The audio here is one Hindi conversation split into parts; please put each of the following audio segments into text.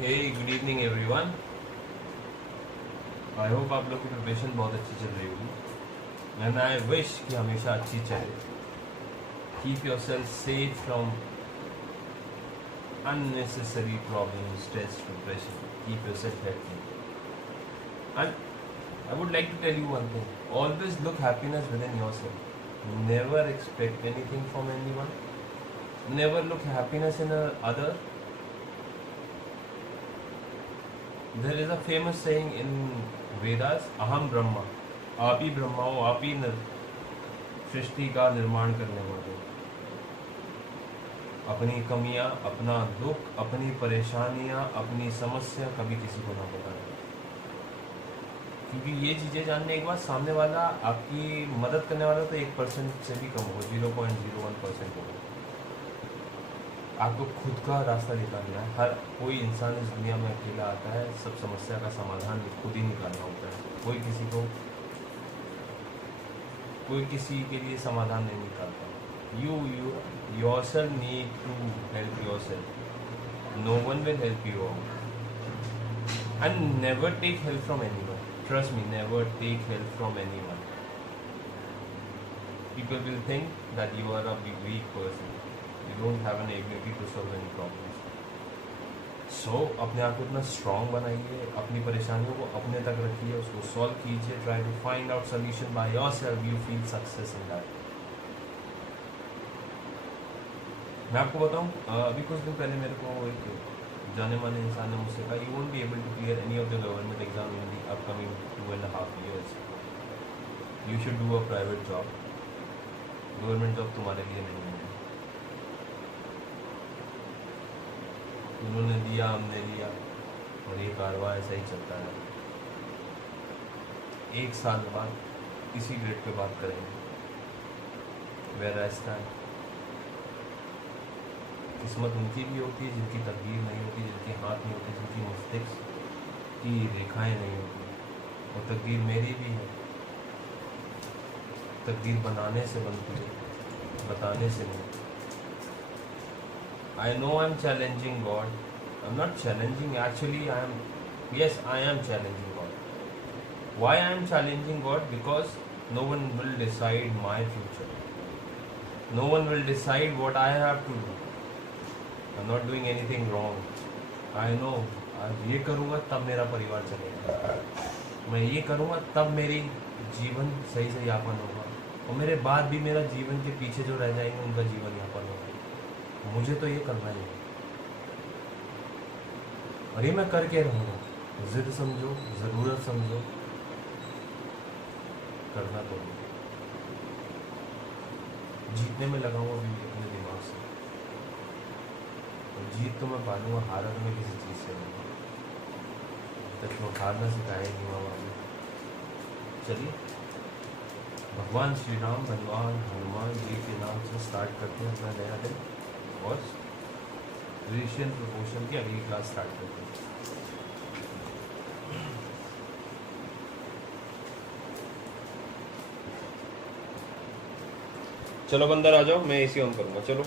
Hey good evening everyone. I hope आप लोग की प्रिपरेशन बहुत अच्छी चल रही होगी एंड आई विश कि हमेशा अच्छी चले। Keep your self safe from unnecessary problems, stress, depression. Keep yourself happy. And I would like to tell you one thing. Always look happiness within yourself. Never expect anything from anyone. Never look happiness in a other. There is a famous saying in Vedas, Aham Brahma. आप ही ब्रह्मा हो, आप ही सृष्टि का निर्माण करने वाले हो। अपनी कमियां, अपना दुख, अपनी परेशानियां, अपनी समस्या कभी किसी को ना बताना, क्योंकि ये चीज़ें जानने के बाद सामने वाला आपकी मदद करने वाला तो 1% से भी कम हो, 0.01% होगा। आपको खुद का रास्ता निकालना है। हर कोई इंसान इस दुनिया में अकेला आता है, सब समस्या का समाधान खुद ही निकालना होता है। कोई किसी के लिए समाधान नहीं निकालता। You yourself need to help yourself. No one will help you out. And never take help from anyone. Trust me, never take help from anyone. People will think that you are a weak person. You don't have an ability to solve any problems. So अपने आप को इतना strong बनाइए, अपनी परेशानियों को अपने तक रखिए, उसको solve कीजिए. Try to find out solution by yourself. You feel success in that. मैं आपको बताऊं, अभी कुछ दिन पहले मेरे को एक जाने माने इंसान ने मुझसे कहा, you won't be able to clear any of the government exam in the upcoming 2.5 years. You should do a private job. Government job तुम्हारे लिए नहीं है. उन्होंने दिया, हमने लिया, और ये कारवा ऐसा ही चलता है. 1 साल बाद इसी ग्रेड पे बात करेंगे. Where I stand. किस्मत उनकी भी होती है जिनकी तकदीर नहीं होती, जिनके हाथ नहीं होते, जिनकी मस्तिष्क की रेखाएं नहीं होती. और तकदीर मेरी भी है. तकदीर बनाने से बनती है, बताने से नहीं. I know I am challenging God. I am not challenging, actually I am, yes I am challenging God. Why I am challenging God? Because no one will decide my future. No one will decide what I have to do. I'm not doing anything wrong. I know. आज ये करूँगा तब मेरा परिवार चलेगा. मैं ये करूँगा तब मेरी जीवन सही से यापन होगा, और मेरे बाद भी मेरा जीवन के पीछे जो रह जाएंगे उनका जीवन यापन होगा. मुझे तो ये करना ही है, और ये मैं करके रहूँगा. जिद समझो, ज़रूरत समझो, करना तो है. जीतने में लगाऊंगा भी अपने दिमाग से. जीत तो मैं पालूंगा, हारा तो मैं किसी चीज़ से नहीं. तक तो हारना सिखाया नहीं माँ बाप ने. चलिए, भगवान श्री राम, भगवान हनुमान जी के नाम से स्टार्ट करते हैं अपना नया दिन, और रेशियल प्रोपोर्शन की अगली क्लास स्टार्ट करते हैं. चलो अंदर आ जाओ, मैं एसी ऑन करूँगा. चलो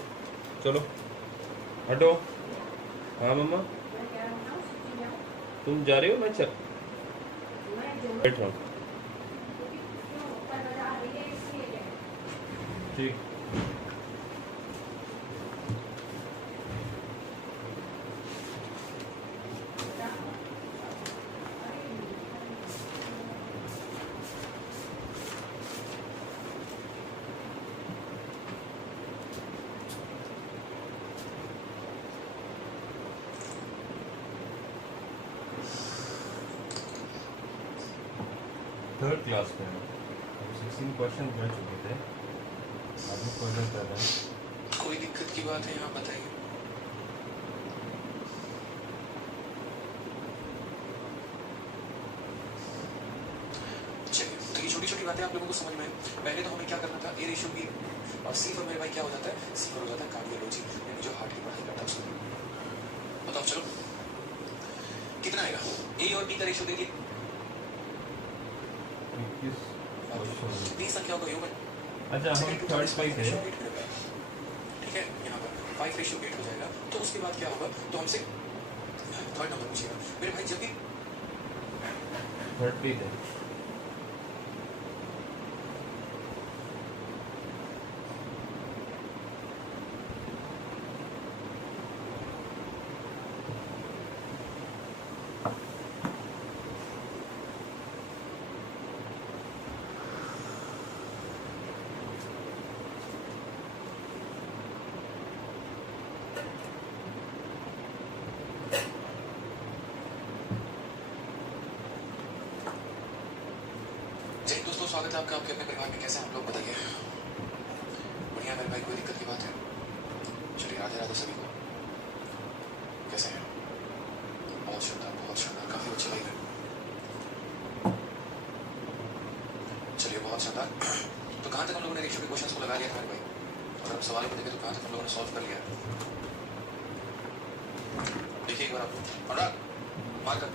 चलो हटो. हाँ मम्मा, तुम जा रहे हो? मैं चल बैठ रहा हूँ. ठीक. थर्ड क्लास में 16 क्वेश्चन रह चुके थे. आगे क्वेश्चन कर रहे हैं. कोई दिक्कत की बात है यहाँ बताइए. चलिए, तो ये छोटी छोटी बातें आप लोगों को समझ में. पहले तो हमें क्या करना था, ए रेशियो बी और सी पर मेरे भाई क्या हो जाता है, सी पर हो जाता है कार्डियोलॉजी, यानी जो हार्ट की पढ़ाई करता है उसको. बताओ चलो कितना आएगा. ए और बी का रेशियो देखिए. 20 संख्याओं का योग है. अच्छा, हम थर्ड पे थे. ठीक है, यहाँ पर 5/8 हो जाएगा. तो उसके बाद क्या होगा, तो हमसे थर्ड नंबर पूछिएगा मेरे भाई। जब भी 30 थे। जय हिंद दोस्तों, स्वागत है आपका आपके अपने परिवार में। कैसे हैं आप लोग बताइए? बढ़िया मेरे भाई, कोई दिक्कत की बात है? चलिए राधे राधे सभी को। कैसे हैं? बहुत शानदार, काफी अच्छी लाइफ है। चलिए बहुत शानदार। तो कहाँ तक हम लोगों ने रेशियो के क्वेश्चंस को लगा लिया था मेरे भाई? और अब सवाल को देखें तो कहाँ तक हम लोगों ने सॉल्व कर लिया? देखिए एक बार आप अनुराग मार कर।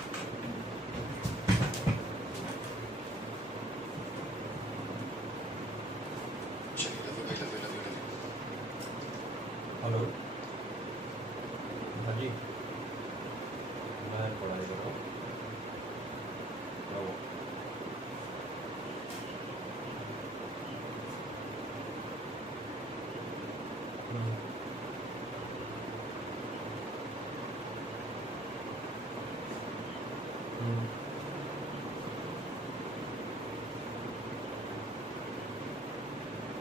चलिए लव यू भाई, लव यू। हेलो, हाँ जी, मैं पढ़ाई कर रहा हूँ। आओ।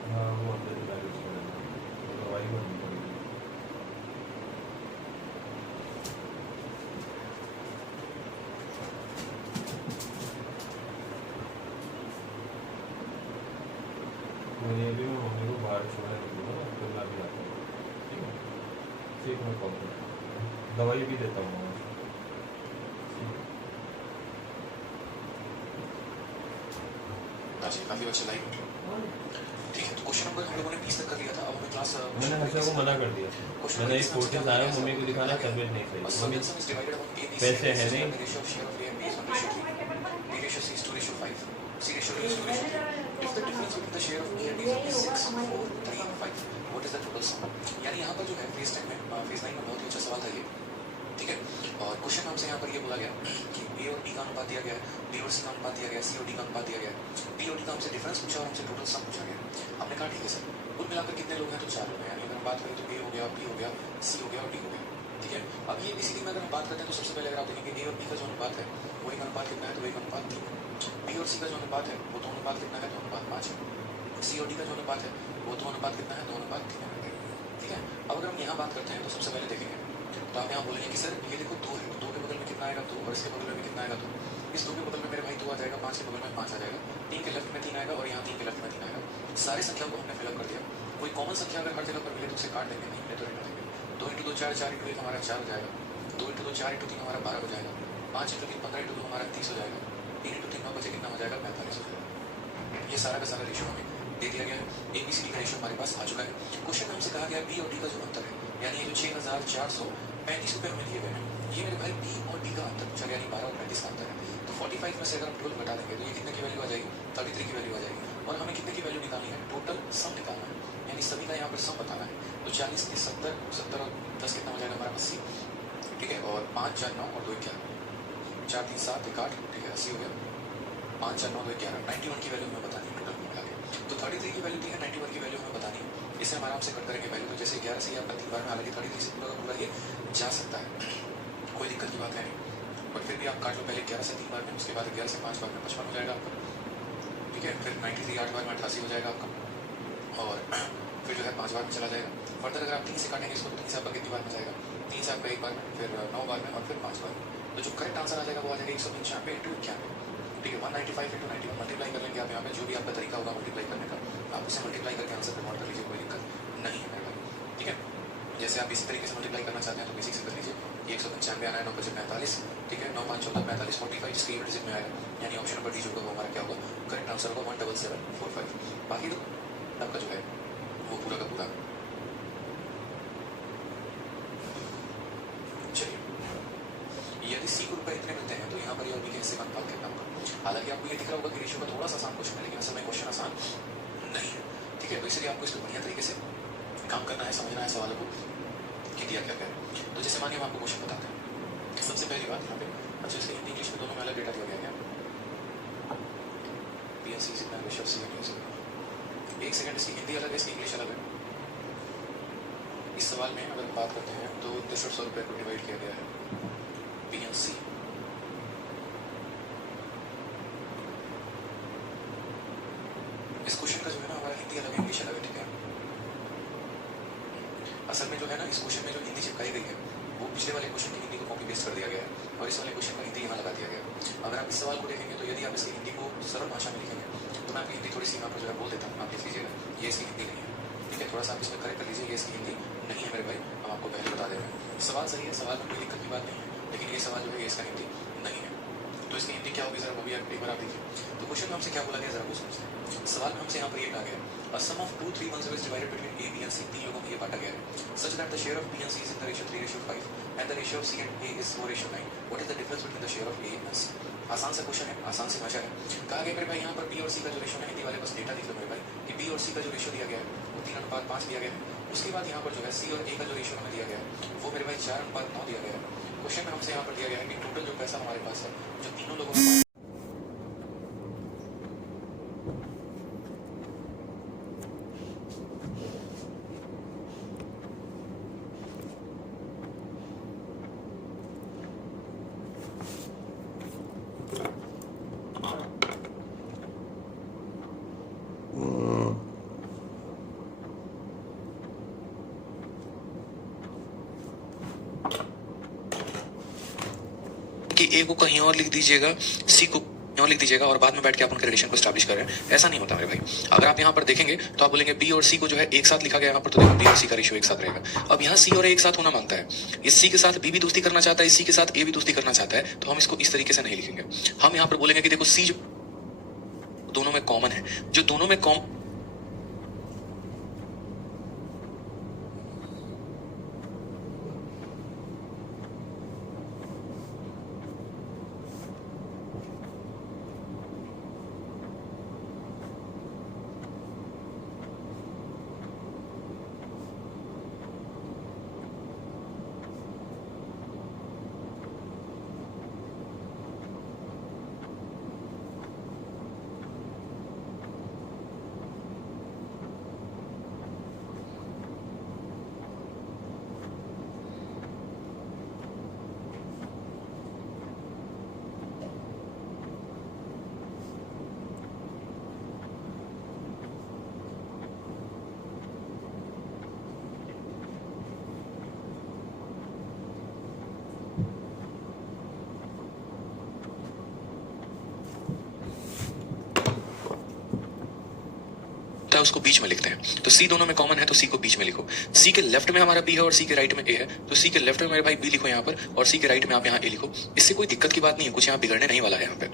हाँ, वो अंदर ही बैग उसमें रहना, तो दवाई करनी पड़ेगी। मुझे भी मैं मम्मी को बाहर छोड़ने निकलूँगा ना, फिर मैं भी आता हूँ। ठीक है, ठीक, मैं कॉल करता हूँ, दवाई भी देता हूँ मैं। हाँ जी, काफी अच्छी लाइफ। ठीक है, तो क्वेश्चन नंबर हम लोगों ने 20 तक कर लिया था। अब हमें क्लास मैंने हर्षा को मना कर दिया, मैंने एक कोर्सेज आया मम्मी को दिखाना, तबीयत नहीं सही, मम्मी पैसे है नहीं। यानी यहाँ पर जो है फेज 10 में फेज 9 में बहुत ही अच्छा सवाल था ये। ठीक है, और क्वेश्चन हमसे यहाँ पर ये बोला गया कि ए और डी का अनुपात दिया गया है, बी और सी का अनुपात दिया गया है, सी और डी का अनुपात दिया गया है, बी और डी का हमसे डिफरेंस पूछा और हमसे टोटल सम पूछा गया। हमने कहा ठीक है सर, कुल मिलाकर कितने लोग हैं? तो 4 लोग हैं। यानी अगर हम बात करें तो ए हो गया, बी हो गया, सी हो गया और डी हो गया। ठीक है, अब ये एबीसीडी में अगर हम बात करते हैं तो सबसे पहले अगर आप देखेंगे ए और बी का जो अनुपात है वो एक अनुपात कितना है? तो 1 अनुपात 3। बी और सी का जो अनुपात है वो 2 अनुपात कितना है? 2 अनुपात 5 है। सी और डी का जो अनुपात है वो 2 अनुपात कितना है? 2 अनुपात 3 है। ठीक है, अब अगर हम यहाँ बात करते हैं तो सबसे पहले देखेंगे तो आप यहाँ बोलेंगे कि सर ये देखो 2 है, 2 के बगल में कितना आएगा? 2, और इसके बगल में कितना आएगा? 2। इस 2 के बगल में मेरे भाई 2 आ जाएगा, 5 के बगल में 5 आ जाएगा, 3 के लेफ्ट में 3 आएगा और यहाँ 3 के लेफ्ट में 3 आएगा। सारे संख्या को हमने फिलअप कर दिया। कोई कॉमन संख्या अगर हर जगह पर मिले तो उसे काट देंगे, नहीं मिले तो रहने देंगे। 2 × 2 4, 4 × 1 हमारा 4 हो जाएगा, 2 × 2 4 × 3 हमारा 12 हो जाएगा, 5 × 3 15 × 2 हमारा 30 हो जाएगा, 3 × 3 9 बचे कितना हो जाएगा? 45 हो जाएगा। ये सारा का सारा रेशियो हमें दे दिया गया है। एबीसीडी का रेशियो हमारे पास आ चुका है। क्वेश्चन हमसे कहा गया बी और डी का जो अंतर है, यानी ये जो 6435 रुपए हमें दिए गए हैं, ये मेरे भाई बी और डी का अंतर पूछा गया, यानी 12 और 35 का अंतर है। तो 45 में से अगर हम 12 घटा देंगे तो ये कितने की वैल्यू आ जाएगी? 33 की वैल्यू आ जाएगी। और हमें कितने की वैल्यू निकालनी है? टोटल सम निकालना है, यानी सभी का यहाँ पर सम बताना है। तो 40 के 70, 70 और 10 कितना हो जाएगा हमारा? 80। ठीक है, और 5 4 9 और 2 11, 4 3 7 1 8। ठीक है, 80 हो गया। 5 4 9 2 11, 91 की वैल्यू हमें बतानी है टोटल मिला के। तो 33 की वैल्यू दी है, 91 की वैल्यू हमें बतानी है। इसे हम आराम से कट करेंगे वैल्यू। तो जैसे 11 से आपका 3 बार में, हालांकि 33 से पूरा का पूरा ये जा सकता है, कोई दिक्कत की बात है नहीं, बट फिर भी आप काट लो पहले 11 से 3 बार में, उसके बाद 11 से 5 बार में 55 हो जाएगा आपका। ठीक है, फिर 93 8 बार में 88 हो जाएगा आपका, और फिर जो है 5 बार में चला जाएगा। फर्दर अगर आप 3 से काटेंगे इसको तो 3 से आपका कितनी बार में जाएगा? 3 से आपका 1 बार में, फिर 9 बार में और फिर 5 बार में। तो जो करेक्ट आंसर आ जाएगा वो आ जाएगा 195 × 91। ठीक है, 195 × 91 मल्टीप्लाई कर लेंगे आप यहाँ पे, जो भी आपका तरीका होगा मल्टीप्लाई करने का, आप उसे मल्टीप्लाई करके आंसर पे नोट कर लीजिए, कोई दिक्कत नहीं है मेरे भाई। ठीक है, जैसे आप इसी तरीके से मल्टीप्लाई करना चाहते हैं तो बेसिक से कर लीजिए। 195 आना है, 9 × 5 45। ठीक है, 9 5 14 45 45, जिसके यूनिट डिजिट में आएगा, यानी ऑप्शन नंबर डी जो होगा वो हमारा क्या होगा? करेक्ट आंसर होगा 17745। बाकी तो आपका जो है वो पूरा का पूरा। चलिए, यदि सी को रुपए इतने मिलते हैं तो यहाँ पर ये के हिस्से का अनुपात कितना होगा? हालांकि आपको ये दिख रहा होगा कि रेशियो का थोड़ा सा आसान क्वेश्चन है, लेकिन असल में क्वेश्चन आसान नहीं है। ठीक है, तो इसलिए आपको इसको बढ़िया तरीके से काम करना है, समझना है सवालों को कि दिया क्या है। तो जैसे मानिए हम आपको क्वेश्चन बताते हैं, सबसे पहली बात यहाँ पे, अच्छा इसके हिंदी इंग्लिश में दोनों में अलग डेटा दिया गया है। PNC is in the ratio of C and A. एक सेकंड, इसकी हिंदी अलग है, इसकी इंग्लिश अलग है। इस सवाल में अगर हम बात करते हैं तो 6300 रुपये को डिवाइड किया गया है PNC। इस क्वेश्चन का जो है ना हमारा हिंदी अलग है, इंग्लिश अलग है, ठीक है। असल में जो है ना इस क्वेश्चन में जो हिंदी चिपकाई गई है वो पिछले वाले क्वेश्चन की हिंदी को कॉपी पेस्ट कर दिया गया है और इस वाले क्वेश्चन का हिंदी यहाँ लगा दिया गया है। अगर आप इस सवाल को देखेंगे तो यदि आप इसकी हिंदी को सरल भाषा में लिखेंगे तो मैं आपकी हिंदी थोड़ी सी यहाँ पर जो है बोल देता हूँ, आप लिख लीजिएगा। ये इसकी हिंदी नहीं है, ठीक है। थोड़ा सा आप इसमें करेक्ट कर लीजिए, ये इसकी हिंदी नहीं है मेरे भाई, हम आपको पहले बता दे रहे हैं। सवाल सही है, सवाल में कोई दिक्कत की बात नहीं है, लेकिन ये सवाल जो है ये इसका हिंदी नहीं है। तो इसकी हिंदी क्या होगी जरा वो भी एक बार आप देखिए। तो क्वेश्चन में हमसे क्या बोला गया जरा वो समझते हैं। सवाल में हमसे यहाँ पर ये कहा गया a sum of 2 3 1 is divided between A, B and C। तीन लोगों में ये बांटा गया है such that the share of B and C is in the ratio 3:5 and the ratio of C and A is 4:9। What is the difference between the share of A and C? आसान सा क्वेश्चन है, आसान सी भाषा है। कहा गया मेरे भाई यहाँ पर B और C का जो रेशियो है, हिंदी वाले बस डेटा लिख लो मेरे भाई कि B और C का जो रेशियो दिया गया है वो 3:5 दिया गया है। उसके बाद यहाँ पर जो है C और A का जो रेशियो हमें दिया गया है वो मेरे भाई 4:9 दिया गया है। क्वेश्चन में हमसे यहाँ पर दिया गया है कि टोटल जो पैसा हमारे पास है जो तीनों लोगों में कि ए को कहीं और लिख दीजिएगा, सी को कहीं और लिख दीजिएगा और बाद में बैठ के आप उनके रिलेशन को स्टैब्लिश कर रहे हैं। ऐसा नहीं होता मेरे भाई। अगर आप यहाँ पर देखेंगे तो आप बोलेंगे बी और सी को जो है एक साथ लिखा गया, यहाँ पर तो देखो बी और सी का रेशियो एक साथ रहेगा। अब यहाँ सी और ए एक साथ होना मांगता है, इस सी के साथ बी भी दोस्ती करना चाहता है, इस सी के साथ ए भी दोस्ती करना चाहता है, तो हम इसको इस तरीके से नहीं लिखेंगे। हम यहाँ पर बोलेंगे कि देखो सी जो दोनों में कॉमन है, जो दोनों में है उसको बीच में लिखते हैं। तो सी दोनों में कॉमन है तो सी को बीच में लिखो। सी के लेफ्ट में हमारा बी है और सी के राइट में ए है, तो सी के लेफ्ट में मेरे भाई बी लिखो यहाँ पर और सी के राइट में आप यहाँ ए लिखो। इससे कोई दिक्कत की बात नहीं है, कुछ यहाँ बिगड़ने नहीं वाला है यहाँ पे,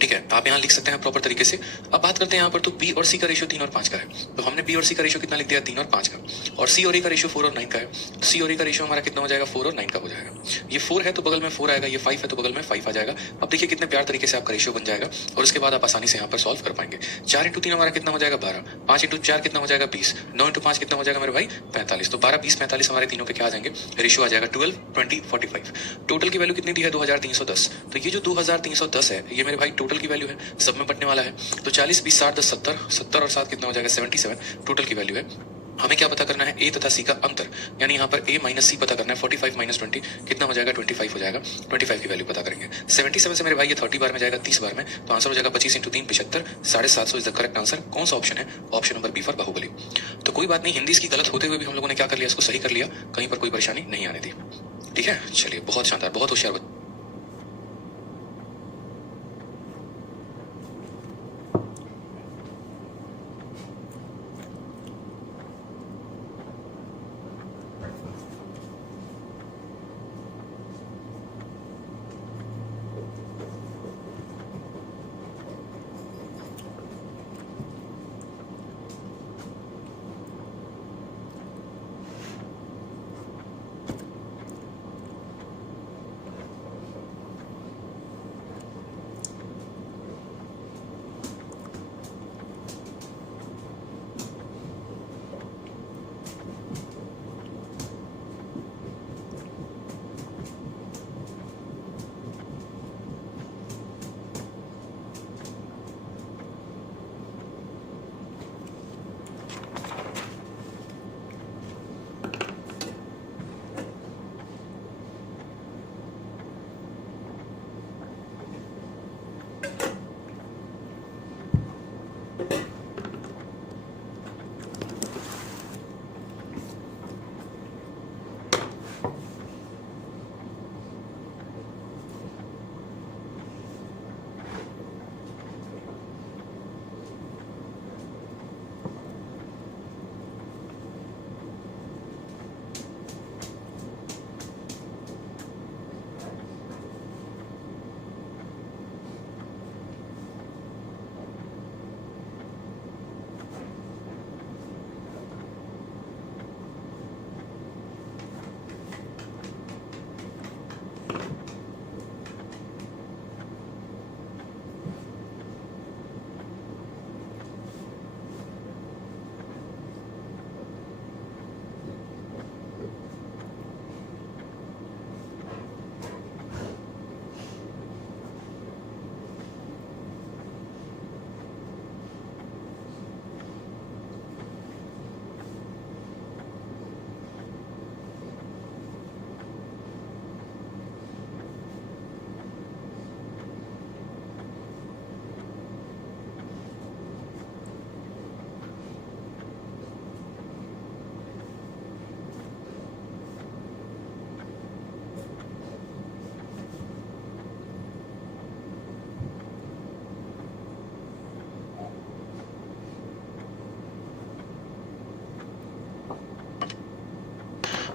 ठीक है। आप यहाँ लिख सकते हैं प्रॉपर तरीके से। अब बात करते हैं यहाँ पर, तो बी और सी का रेशियो 3 और 5 का है, तो हमने बी और सी का रेशियो कितना लिख दिया, 3 और 5 का। और सी और ए का रेशियो 4 और 9 का है, सी और ए का रेशियो हमारा कितना हो जाएगा, 4 और 9 का हो जाएगा। ये 4 है तो बगल में 4 आएगा, ये 5 है तो बगल में 5 आ जाएगा। अब देखिए कितने प्यार तरीके से आपका रेशियो बन जाएगा और उसके बाद आप आसानी से यहाँ पर सॉल्व कर पाएंगे। 4 × 3 हमारा कितना हो जाएगा, 12। 5 × 4 कितना हो जाएगा, 20। 9 × 5 कितना हो जाएगा मेरे भाई, 45। तो 12, 20, 45 हमारे तीनों के क्या आ जाएंगे, रेशियो आ जाएगा 12, 20, 45। टोटल की वैल्यू कितनी दी है, 2310। तो ये जो 2310 है ये मेरे भाई टोटल की वैल्यू है, सब में बटने वाला है। तो 40, 20, 60, 10, 70, 70 और 7 कितना हो जाएगा, 77 टोटल की वैल्यू है। हमें क्या पता करना है, ए तथा सी का अंतर, यानी यहाँ पर ए माइनस सी पता करना है। 45 माइनस 20 कितना हो जाएगा, 25 हो जाएगा। 25 की वैल्यू पता करेंगे। 77 से मेरे भाई ये 30 बार में जाएगा, 30 बार में, तो आंसर हो जाएगा 25 × 3 75, 750 इज द करेक्ट आंसर। कौन सा ऑप्शन है, option number B for Baahubali. तो कोई बात नहीं, हिंदी इसकी गलत होते हुए भी हम लोगों ने क्या कर लिया, इसको सही कर लिया, कहीं पर कोई परेशानी नहीं आने दी, ठीक है। चलिए बहुत शानदार, बहुत होशियार।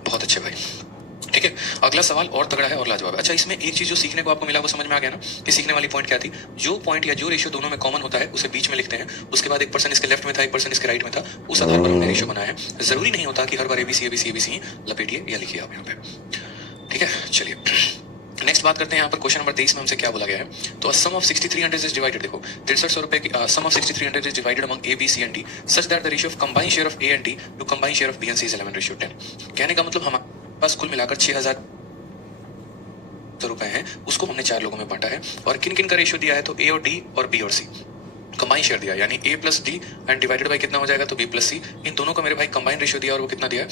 बहुत अच्छे भाई, ठीक है। अगला सवाल और तगड़ा है और लाजवाब है। अच्छा, इसमें एक चीज जो सीखने को आपको मिला वो समझ में आ गया ना कि सीखने वाली पॉइंट क्या थी। जो पॉइंट या जो रेशियो दोनों में कॉमन होता है उसे बीच में लिखते हैं, उसके बाद एक पर्सन इसके लेफ्ट में था, एक पर्सन इसके राइट में था, उस आधार पर हमने रेशियो बनाया है। जरूरी नहीं होता कि हर बार एबीसी एबीसी एबीसी लपेटिए या लिखिए आप यहाँ पे, ठीक है। चलिए नेक्स्ट बात करते हैं। यहाँ पर क्वेश्चन नंबर 23 में हमसे क्या बोला गया है, तो सम ऑफ 6300 इज डिवाइडेड, देखो 6300 रुपए की sum of 6300 is divided among A B C and D such that the ratio of combined share of A and D to combined share of B and C is 11:10। कहने का मतलब हमारे पास कुल मिलाकर 6000 रुपए हैं, उसको हमने 4 लोगों में बांटा है। और किन किन का रेशियो दिया है, तो ए और डी और बी और सी कंबाइन शेयर दिया, यानी A plus D and divided by कितना हो जाएगा, तो बी प्लस सी। इन दोनों का मेरे भाई कंबाइन रेशियो दिया और वो कितना दिया है,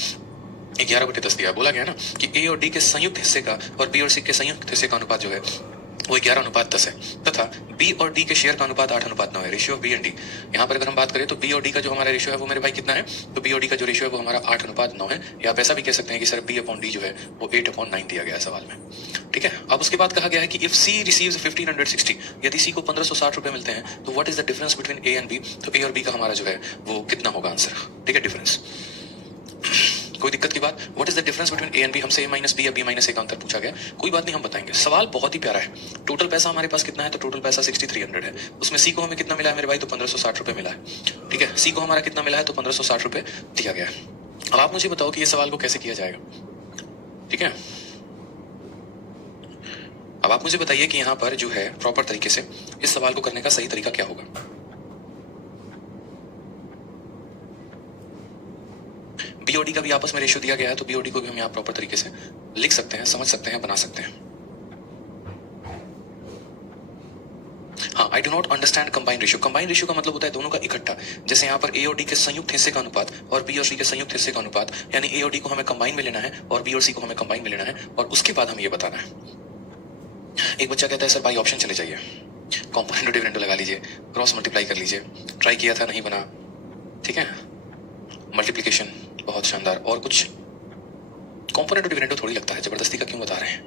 11/10 दिया। बोला गया ना कि ए और डी के संयुक्त हिस्से का और बी और सी के संयुक्त हिस्से का अनुपात जो है वो 11:10 है, तथा बी और डी के शेयर का अनुपात 8:9 है। Ratio of B and D, यहाँ पर अगर हम बात करें तो बी और डी का जो हमारा रेशियो है वो मेरे भाई कितना है, तो बी और डी का जो रेशियो है वो हमारा 8:9 है। या आप ऐसा भी कह सकते हैं कि सर बी अपॉन डी जो है वो 8/9 दिया गया है सवाल में, ठीक है। अब उसके बाद कहा गया है कि इफ सी रिसीव्स 1560, यदि सी को 1560 रुपए मिलते हैं तो what is the difference between A and B, तो ए और बी का हमारा जो है वो कितना होगा आंसर, ठीक है। डिफरेंस कोई दिक्कत की बात, what is the difference between A and B, हमसे ए माइनस बी या बी माइनस ए का अंतर पूछा गया। कोई बात नहीं, हम बताएंगे। सवाल बहुत ही प्यारा है। टोटल पैसा हमारे पास कितना है, तो टोटल पैसा 6300 है। उसमें सी को हमें कितना मिला है मेरे भाई, तो 1560 रुपए मिला है, ठीक है। सी को हमारा कितना मिला है, तो 1560 रुपए दिया गया है। अब आप मुझे बताओ कि ये सवाल को कैसे किया जाएगा, ठीक है। अब आप मुझे बताइए कि यहाँ पर जो है प्रॉपर तरीके से इस सवाल को करने का सही तरीका क्या होगा। बीओडी का भी आपस में रेशियो दिया गया है, तो बीओडी को भी हम यहाँ प्रॉपर तरीके से लिख सकते हैं, समझ सकते हैं, बना सकते हैं। हाँ, I do not understand combine ratio. Combine ratio का मतलब होता है दोनों का इकट्ठा। जैसे यहाँ पर ए और डी के संयुक्त हिस्से का अनुपात और बी और सी के संयुक्त हिस्से का अनुपात, यानी ए और डी को हमें कंबाइन में लेना है और बी और सी को हमें कंबाइन में लेना है, और उसके बाद हमें ये बताना है। एक बच्चा कहता है सर बाई ऑप्शन चले जाइए, कॉम्पोनेंट डिविडेंड लगा लीजिए, क्रॉस मल्टीप्लाई कर लीजिए, ट्राई किया था नहीं बना, ठीक है। मल्टीप्लीकेशन बहुत शानदार, और कुछ कंपोनेंट डिविडेंड थोड़ी लगता है, जबरदस्ती का क्यों बता रहे हैं,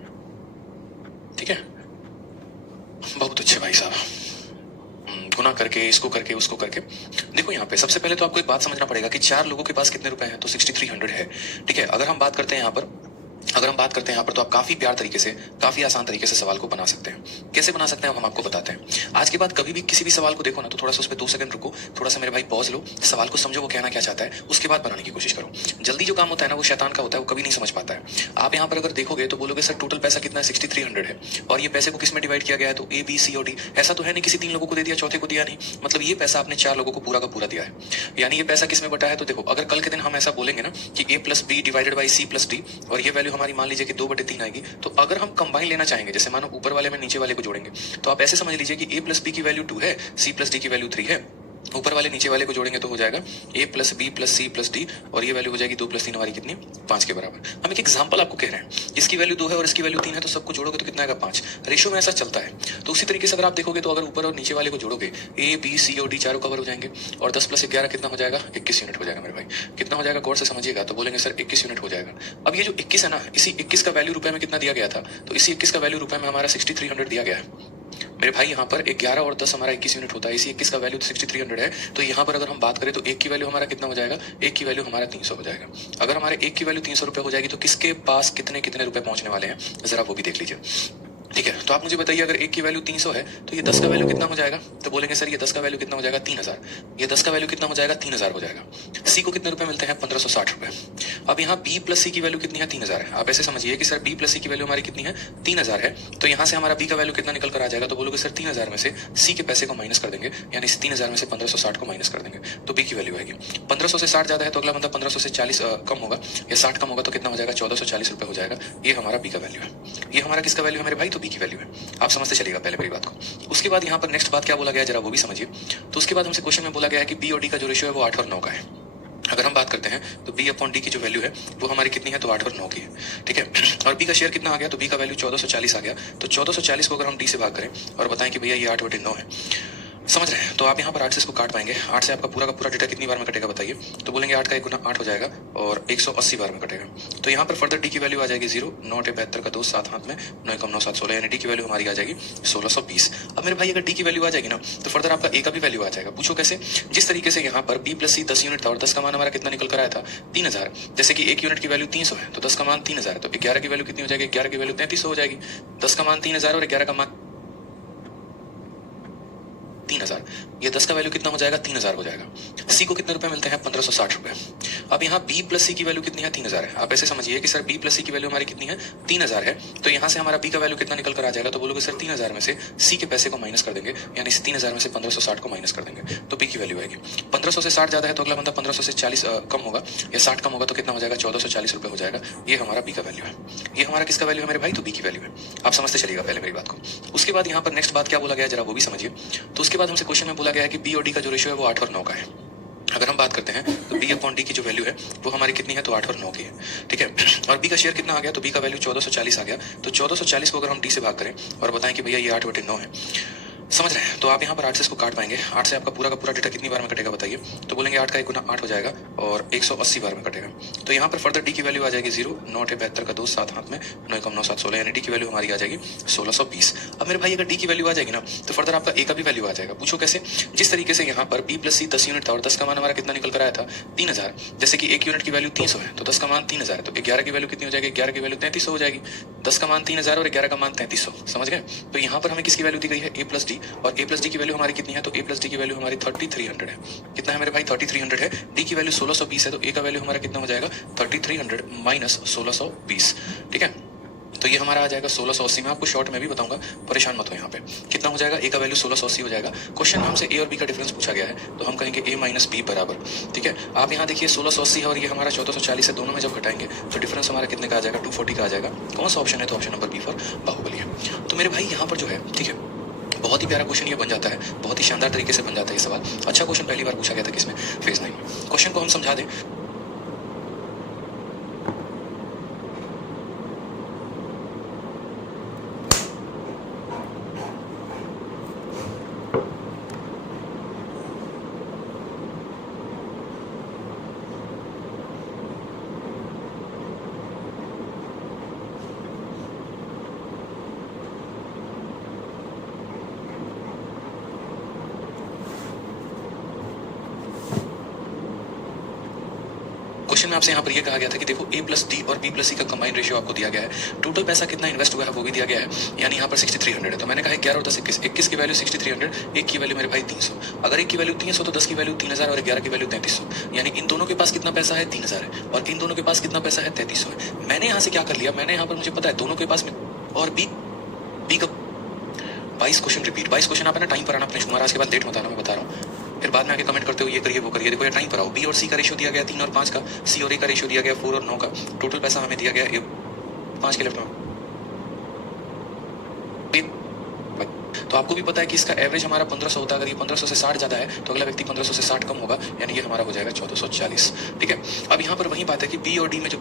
ठीक है। बहुत अच्छे भाई साहब, गुना करके इसको करके उसको करके। देखो यहाँ पे सबसे पहले तो आपको एक बात समझना पड़ेगा कि 4 लोगों के पास कितने रुपए हैं, तो 6300 है, ठीक है। अगर हम बात करते हैं यहाँ पर तो आप काफी प्यार तरीके से, काफी आसान तरीके से सवाल को बना सकते हैं। कैसे बना सकते हैं हम आपको बताते हैं। आज के बाद कभी भी किसी भी सवाल को देखो ना तो थोड़ा सा उस पर 2 सेकंड रुको, थोड़ा सा मेरे भाई पॉज लो, सवाल को समझो वो कहना क्या चाहता है, उसके बाद बनाने की कोशिश करो। जल्दी जो काम होता है ना वो शैतान का होता है, वो कभी नहीं समझ पाता है। आप यहाँ पर अगर देखोगे तो बोलोगे सर टोटल पैसा कितना है, 6300 है, और ये पैसे को किस में डिवाइड किया गया है, तो ए बी सी और डी। ऐसा तो है नहीं किसी 3 लोगों को दे दिया, चौथे को दिया नहीं, मतलब ये पैसा आपने 4 लोगों को पूरा का पूरा दिया है। यानी ये पैसा किस में बटा है, तो देखो अगर कल के दिन हम ऐसा बोलेंगे ना कि A plus B divided by C plus D, और ये वैल्यू हमारी मान लीजिए कि 2/3 आएगी, तो अगर हम कंबाइन लेना चाहेंगे, जैसे मानो ऊपर वाले में नीचे वाले को जोड़ेंगे, तो आप ऐसे समझ लीजिए कि a प्लस बी की वैल्यू 2 है, c प्लस डी की वैल्यू 3 है, ऊपर वाले नीचे वाले को जोड़ेंगे तो हो जाएगा a plus B plus C plus D, और ये वैल्यू हो जाएगी 2 + 3 हमारी कितनी, 5 के बराबर। हम एक एग्जांपल आपको कह रहे हैं, इसकी वैल्यू 2 है और इसकी वैल्यू 3 है, तो सबको जोड़ोगे तो कितना आएगा, 5। रेशियो में ऐसा चलता है। तो उसी तरीके से अगर आप देखोगे तो अगर ऊपर और नीचे वाले को जोड़ोगे, ए बी सी और डी चारों कवर हो जाएंगे, और 10 + 11 कितना हो जाएगा, 21 यूनिट हो जाएगा मेरे भाई। कितना हो जाएगा गौर से समझिएगा, तो बोलेंगे सर 21 यूनिट हो जाएगा। अब ये जो 21 है ना, इसी 21 का वैल्यू रुपए में कितना दिया गया था, तो इसी 21 का वैल्यू रुपए में हमारा 6300 दिया गया है मेरे भाई। यहाँ पर 11 और 10 हमारा 21 यूनिट होता है, इसी 21 का वैल्यू 6300 है। तो यहाँ पर अगर हम बात करें तो 1 की वैल्यू हमारा कितना हो जाएगा, 1 की वैल्यू हमारा 300 हो जाएगा। अगर हमारे 1 की वैल्यू 300 रुपए हो जाएगी तो किसके पास कितने कितने रुपए पहुंचने वाले हैं, जरा वो भी देख लीजिए, ठीक है। तो आप मुझे बताइए अगर 1 की वैल्यू 300 है तो ये 10 का वैल्यू कितना हो जाएगा, तो बोलेंगे सर ये 10 का वैल्यू कितना हो जाएगा, 3000। ये 10 का वैल्यू कितना हो जाएगा, 3000 हो जाएगा। सी को कितने रुपए मिलते हैं, 1560 रुपए। अब यहाँ बी प्लस सी की वैल्यू कितनी है, 3000 है। आप ऐसे समझिए कि सर बी प्लस सी की वैल्यू हमारी कितनी है, 3000 है, तो यहाँ से हमारा बी का वैल्यू कितना निकल कर आ जाएगा, तो बोलोगे सर 3000 में से सी के पैसे को माइनस कर देंगे, यानी 3000 में से 1560 को माइनस कर देंगे, तो बी की वैल्यू आएगी। 1500 से 60 ज्यादा है तो अगला बंदा 1500 से 40 कम होगा, या 60 कम होगा तो कितना हो जाएगा, 1440 रुपए हो जाएगा। ये हमारा बी का वैल्यू है। ये हमारा किसका वैल्यू है मेरे भाई, तो बी की वैल्यू है। आप समझते चलिएगा पहले मेरी बात को। उसके बाद यहाँ पर नेक्स्ट बात क्या बोला गया जरा वो भी समझिए। तो उसके बाद हमसे क्वेश्चन में बोला गया है कि बी और डी का जो रेशियो है वो 8 और 9 का है। अगर हम बात करते हैं तो b अपॉन डी की जो वैल्यू है वो हमारी कितनी है, तो 8 और 9 की है, ठीक है। और b का शेयर कितना आ गया, तो b का वैल्यू 1440 आ गया। तो 1440 को अगर हम d से भाग करें और बताएं कि भैया ये 8/9 है, समझ रहे हैं? तो आप यहाँ पर 8 से इसको काट पाएंगे। 8 से आपका पूरा का पूरा डेटा कितनी बार में कटेगा बताइए? तो बोलेंगे 8 का 1 गुना 8 हो जाएगा और 180 बार में कटेगा। तो यहाँ पर फर्दर डी की वैल्यू आ जाएगी 0, 9 8 72 का 2 7 हाथ में, 9 कम 9 7 16, यानी डी की वैल्यू हमारी आ जाएगी 1620। अब मेरे भाई अगर डी की वैल्यू आ जाएगी ना तो फर्दर आपका ए का भी वैल्यू आ जाएगा। पूछो कैसे? जिस तरीके से यहाँ पर बी प्लस सी 10 यूनिट था और 10 का मान हमारा कितना निकल कर आया था 3000। जैसे कि 1 यूनिट की वैल्यू 300 है तो 10 का मान 3000 है, तो 11 की वैल्यू कितनी हो जाएगी? 11 की वैल्यू 3300 हो जाएगी। 10 का मान 3000 और 11 का मान 3000, ये 10 का वैल्यू कितना हो जाएगा? 3000 हो जाएगा। सी को कितने रुपए मिलते हैं? 1560 रुपए। अब यहाँ बी प्लस सी की वैल्यू कितनी है? 3000 है। आप ऐसे समझिए कि सर बी प्लस सी की वैल्यू हमारी कितनी है? 3000 है। तो यहाँ से हमारा बी का वैल्यू कितना निकल कर आ जाएगा? तो बोलोगे सर 3000 में से सी के पैसे को माइनस कर देंगे, यानी इस 3000 में से 1560 को माइनस कर देंगे तो बी की वैल्यू आएगी। 1500 से 60 ज्यादा है तो अगला बंदा 1500 से 40 कम होगा, या 60 कम होगा तो कितना हो जाएगा? 1440 रुपए हो जाएगा। ये हमारा बी का वैल्यू है। ये हमारा किसका वैल्यू है मेरे भाई? तो बी की वैल्यू है। आप समझते चलिएगा पहले मेरी बात को। उसके बाद यहाँ पर नेक्स्ट बात क्या बोला गया जरा वो भी समझिए। तो उसके बाद हमसे क्वेश्चन में बोला गया है कि बी और डी का जो रेशियो है वो 8 और 9 का है। अगर हम बात करते हैं तो बी अपॉन डी की जो वैल्यू है वो हमारी कितनी है? तो 8 और 9 की है, ठीक है। और बी का शेयर कितना आ गया? तो बी का वैल्यू 1440 आ गया। तो 1440 को अगर हम डी से भाग करें और बताएं कि भैया ये 8/9 है, समझ रहे हैं? तो आप यहाँ पर 8 से इसको काट पाएंगे। 8 से आपका पूरा का पूरा डेटा कितनी बार में कटेगा बताइए? तो बोलेंगे 8 का 1 गुना 8 हो जाएगा और 180 बार में कटेगा। तो यहाँ पर फर्दर डी की वैल्यू आ जाएगी 0, 9 8 72 का 2 7 हाथ में, 9 कम 9 7 16, यानी डी की वैल्यू हमारी आ जाएगी 1620। अब मेरे भाई अगर डी की वैल्यू आ जाएगी ना तो फर्दर आपका ए का भी वैल्यू आ जाएगा। पूछो कैसे? जिस तरीके से यहाँ पर बी प्लस सी 10 यूनिट था और 10 का मान हमारा कितना निकल कर आया था 3000। जैसे कि 1 यूनिट की वैल्यू 300 है तो 10 का मान 3000 है, तो 11 की वैल्यू कितनी हो जाएगी? 11 की वैल्यू 3300 हो जाएगी। 10 का मान 3000 और 11 का मान 3300, समझ गए? तो यहाँ पर हमें किसकी वैल्यू दी गई है? ए प्लस डी, और ए प्लस डी की वैल्यू हमारी कितनी है? तो ए प्लस डी की वैल्यू हमारी 3300 है। कितना है मेरे भाई? 3300 है। डी की वैल्यू 1620 है, तो ए का वैल्यू हमारा कितना हो जाएगा? 3300 माइनस 1620, ठीक है। तो ये हमारा आ जाएगा 1680। मैं आपको शॉर्ट में भी बताऊंगा, परेशान मत हो। यहाँ पे कितना हो जाएगा? ए का वैल्यू 1680 हो जाएगा। क्वेश्चन में हमसे ए और बी का डिफरेंस पूछा गया है तो हम कहेंगे ए माइनस बी बराबर, ठीक है। आप यहाँ देखिए 1680 है और ये हमारा 1440 है, दोनों में जब घटाएंगे तो डिफरेंस हमारा कितने का आ जाएगा? 240 का आ जाएगा। कौन सा ऑप्शन है? तो option number B for Baahubali है। तो मेरे भाई यहाँ पर जो है, ठीक है, बहुत ही प्यारा क्वेश्चन ये बन जाता है, बहुत ही शानदार तरीके से बन जाता है ये सवाल। अच्छा क्वेश्चन पहली बार पूछा गया था किसमें? फेज 9 में। क्वेश्चन को हम समझा दें। क्वेश्चन में आपसे यहाँ पर ये कहा गया था कि देखो ए प्लस डी और बी प्लस सी का कंबाइंड रेशियो आपको दिया गया है। टोटल पैसा कितना इन्वेस्ट हुआ है वो भी दिया गया है, यानी यहाँ पर 6300 है। तो मैंने कहा 11 और 10 21, 21 की वैल्यू 6300, एक की वैल्यू मेरे भाई 300। अगर एक की वैल्यू 300 तो 10 की वैल्यू 3000 और 11 की वैल्यू 3300, यानी इन दोनों के पास कितना पैसा है? 3000 है, और इन दोनों के पास कितना पैसा है? 3300 है। मैंने यहाँ से क्या कर लिया? मैंने यहाँ पर मुझे पता है दोनों के पास में, और बी का 22 क्वेश्चन रिपीट। 22 क्वेश्चन आप है ना टाइम पर आना अपने महाराज के बाद लेट मत आना, मैं बता रहा हूँ। फिर बाद में आके कमेंट करते हो ये करिए वो करिए। देखो ये टाइम पर आओ। बी और सी का रेशियो दिया गया 3 और 5 का, सी और ए का रेशियो दिया गया 4 और 9 का। टोटल पैसा हमें दिया गया 5 के लेफ्ट में। तो आपको भी पता है कि इसका एवरेज हमारा 1500 होता है। अगर ये 1500 से 60 ज्यादा है तो अगला व्यक्ति 1500 से 60 कम होगा, यानी ये हमारा हो जाएगा 1440, ठीक है। अब यहाँ पर वही बात है कि बी और डी में जो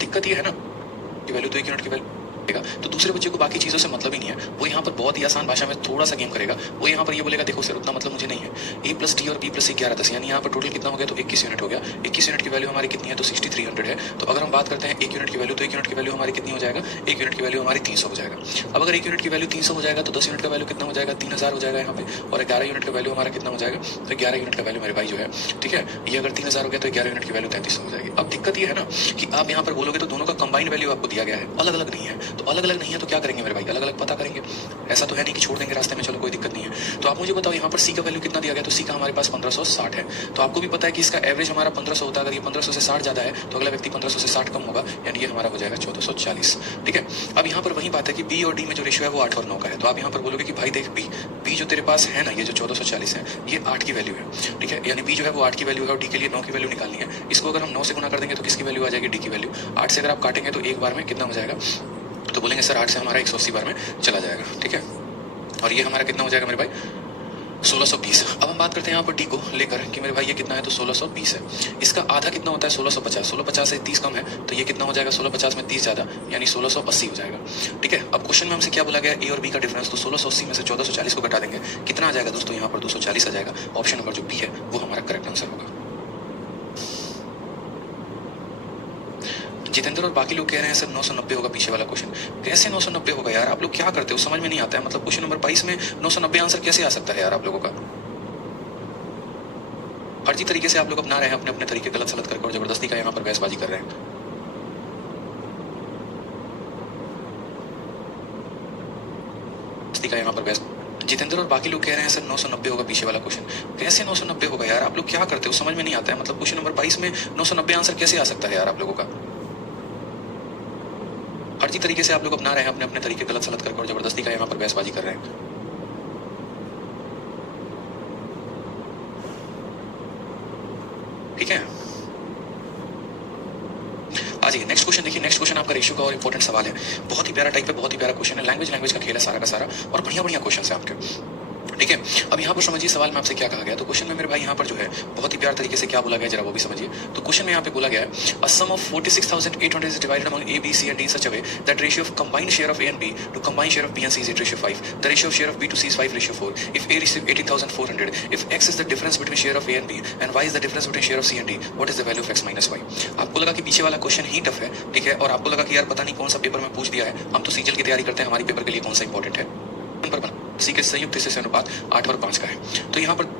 दिक्कत ये है ना कि वैल्यू तो 1 यूनिट की वैल्यू, तो दूसरे बच्चे को बाकी चीजों से मतलब ही नहीं है। वो यहाँ पर बहुत ही आसान भाषा में थोड़ा सा गेम करेगा। वो यहाँ पर ये बोलेगा देखो सर उतना मतलब मुझे नहीं है। ए प्लस डी और बी प्लस सी 11 10, यानी यहाँ पर टोटल कितना हो गया? तो 21 यूनिट हो गया। 21 यूनिट की वैल्यू हमारी कितनी है? तो 6300 है। तो अगर हम बात करते हैं 1 यूनिट की वैल्यू, तो 1 यूनिट की वैल्यू हमारी कितनी हो जाएगा? 1 यूनिट की वैल्यू हमारी 300 हो जाएगा। अब अगर 1 यूनिट की वैल्यू 300 हो जाएगा तो 10 यूनिट का वैल्यू कितना हो जाएगा? 3000 हो जाएगा यहाँ पे। और 11 यूनिट का वैल्यू हमारा कितना हो जाएगा? तो 11 यूनिट का वैल्यू मेरे भाई जो है, ठीक है, ये अगर 3000 हो गया तो 11 यूनिट की वैल्यू 3300 हो जाएगी। अब दिक्कत ये है ना कि आप यहाँ पर बोलोगे तो दोनों का कंबाइंड वैल्यू आपको दिया गया है, अलग अलग नहीं है। तो अलग अलग नहीं है तो क्या करेंगे मेरे भाई? अलग अलग पता करेंगे। ऐसा तो है नहीं कि छोड़ देंगे रास्ते में, चलो कोई दिक्कत नहीं है। तो आप मुझे बताओ यहाँ पर सी का वैल्यू कितना दिया गया? तो सी का हमारे पास 1560 है। तो आपको भी पता है कि इसका एवरेज हमारा 1500 होता है। अगर ये 1500 से 60 ज्यादा है तो अगला व्यक्ति 1500 से 60 कम होगा, यानी ये हमारा हो जाएगा 1440, ठीक है। अब यहाँ पर वही बात है कि बी और डी में जो रेशियो है वो 8 और 9 का है। तो आप यहाँ पर बोलोगे कि भाई देख बी जो तेरे पास है ना, ये जो 1440 है ये 8 की वैल्यू है, ठीक है, यानी बी जो है वो 8 की वैल्यू है और डी के लिए 9 की वैल्यू निकालनी है। इसको अगर हम 9 से गुना कर देंगे तो किसकी वैल्यू आ जाएगी? डी की वैल्यू। 8 से अगर आप काटेंगे तो एक बार में कितना हो जाएगा? तो बोलेंगे सर 8 से हमारा 180 बार में चला जाएगा, ठीक है। और ये हमारा कितना हो जाएगा मेरे भाई? 1620। अब हम बात करते हैं यहाँ पर डी को लेकर कि मेरे भाई ये कितना है, तो 1620 है। इसका आधा कितना होता है, 1650। 1650 से 30 कम है, तो ये कितना हो जाएगा, 1650 में 30 ज़्यादा, यानी 1680 हो जाएगा। ठीक है, अब क्वेश्चन में हमसे क्या बोला गया, ए और बी का डिफरेंस, तो 1680 में से 1440 को घटा देंगे, कितना आ जाएगा दोस्तों, यहाँ पर 240 आ जाएगा। ऑप्शन नंबर जो बी है वो हमारा करेक्ट आंसर होगा। जितेंद्र और बाकी लोग कह रहे हैं सर 990 होगा पीछे वाला क्वेश्चन। कैसे 990 होगा यार, आप लोग क्या करते हो, समझ में नहीं आता है। मतलब क्वेश्चन नंबर 22 में 990 आंसर कैसे आ सकता है यार आप लोगों का। फर्जी तरीके से आप लोग अपना रहे हैं अपने अपने तरीके, गलत सलत करके, और जबरदस्ती का यहाँ पर बहसबाजी कर रहे हैं। का यहाँ पर बहस जितेंद्र और बाकी लोग कह रहे हैं सर 990 होगा पीछे वाला क्वेश्चन। कैसे 990 होगा यार, आप लोग क्या करते हो, समझ में नहीं आता है। मतलब क्वेश्चन नंबर 22 में 990 आंसर कैसे आ सकता है यार आप लोगों का। फर्जी तरीके से आप लोग अपना रहे हैं अपने अपने तरीके, गलत सलत करके, और जबरदस्ती का यहाँ पर बहसबाजी कर रहे हैं। ठीक है, आ जाइए नेक्स्ट क्वेश्चन। देखिए नेक्स्ट क्वेश्चन आपका रेशियो का और इंपॉर्टेंट सवाल है। बहुत ही प्यारा टाइप है, बहुत ही प्यारा क्वेश्चन है। लैंग्वेज का खेल है सारा का सारा, और बढ़िया बढ़िया क्वेश्चन है आपके। ठीक है, अब यहाँ पर समझिए सवाल में आपसे क्या कहा गया। तो क्वेश्चन में मेरे भाई यहाँ पर जो है बहुत ही प्यार तरीके से क्या बोला गया, जरा वो भी समझिए। तो क्वेश्चन में यहाँ पे बोला गया है, a sum of 46,800 is divided among A B C and D in such a way that ratio of combined share of A and B to combined share of B and C is 8:5। The ratio of share of B to C is 5:4। If A receive 18,400, if X is the difference between share of A and B and Y is the difference between share of C and D, what is the value of X minus Y. आपको लगा कि पीछे वाला क्वेश्चन ही टफ है, ठीक है, और आपको लगा कि यार पता नहीं कौन सा पेपर में पूछ दिया है। हम तो सीजीएल की तैयारी करते हैं, हमारी पेपर के लिए कौन सा इंपॉर्टेंट है। सी के संयुक्त हिस्से से अनुपात 8 और 5 का है। तो यहाँ पर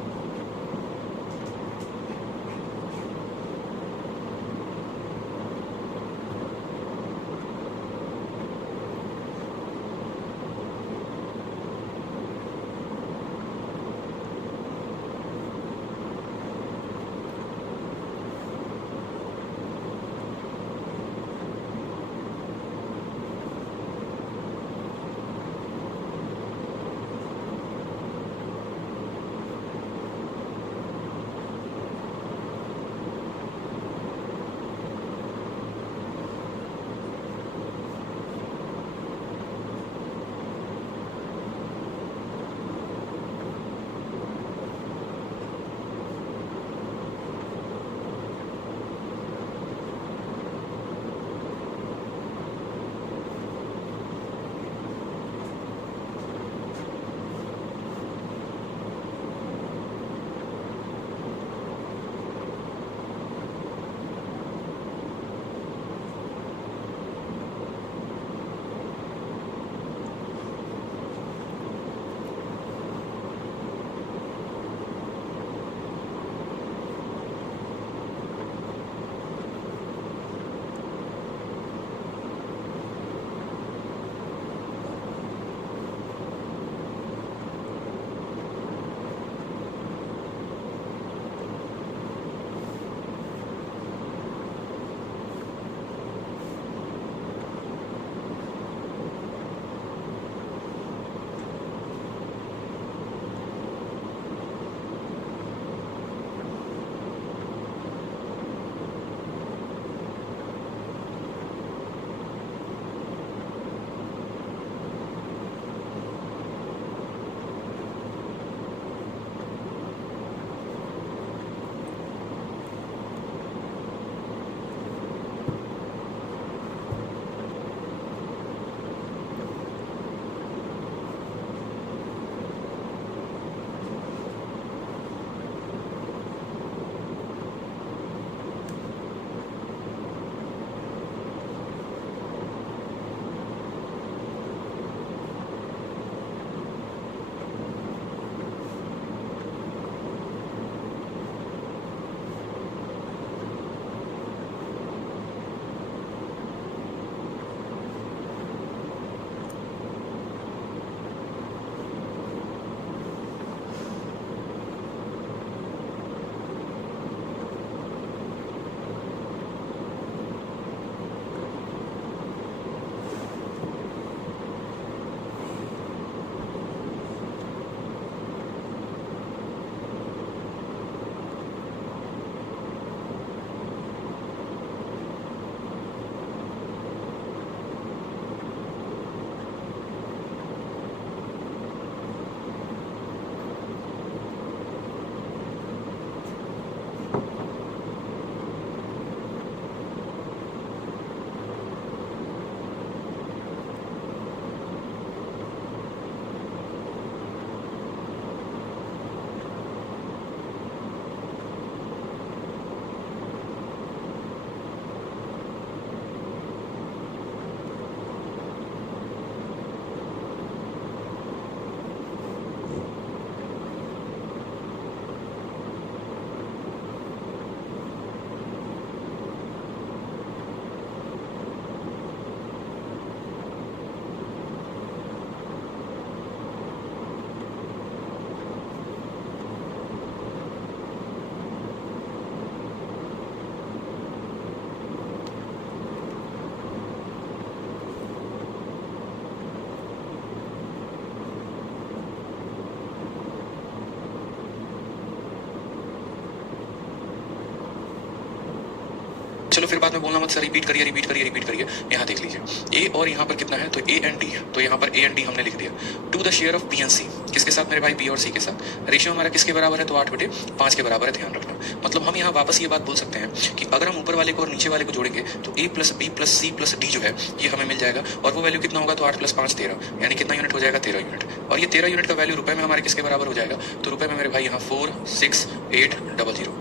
चलो फिर बाद में बोलना मत सर, रिपीट करिए रिपीट करिए रिपीट करिए। यहाँ देख लीजिए ए और यहाँ पर कितना है, तो ए एंड डी, तो यहाँ पर ए एंड डी हमने लिख दिया। To the share of B and C, किसके साथ मेरे भाई, बी और सी के साथ। रेशियो हमारा किसके बराबर है, तो 8/5 के बराबर है, ध्यान रखना। मतलब हम यहाँ वापस ये बात बोल सकते हैं कि अगर हम ऊपर वाले को और नीचे वाले को जोड़ेंगे तो A plus B plus C plus D जो है ये हमें मिल जाएगा, और वो वैल्यू कितना होगा, तो 8 + 5 13, यानी कितना यूनिट हो जाएगा, 13 यूनिट। और ये 13 यूनिट का वैल्यू रुपए में हमारे किसके बराबर हो जाएगा, तो रुपए में मेरे भाई यहाँ 46800।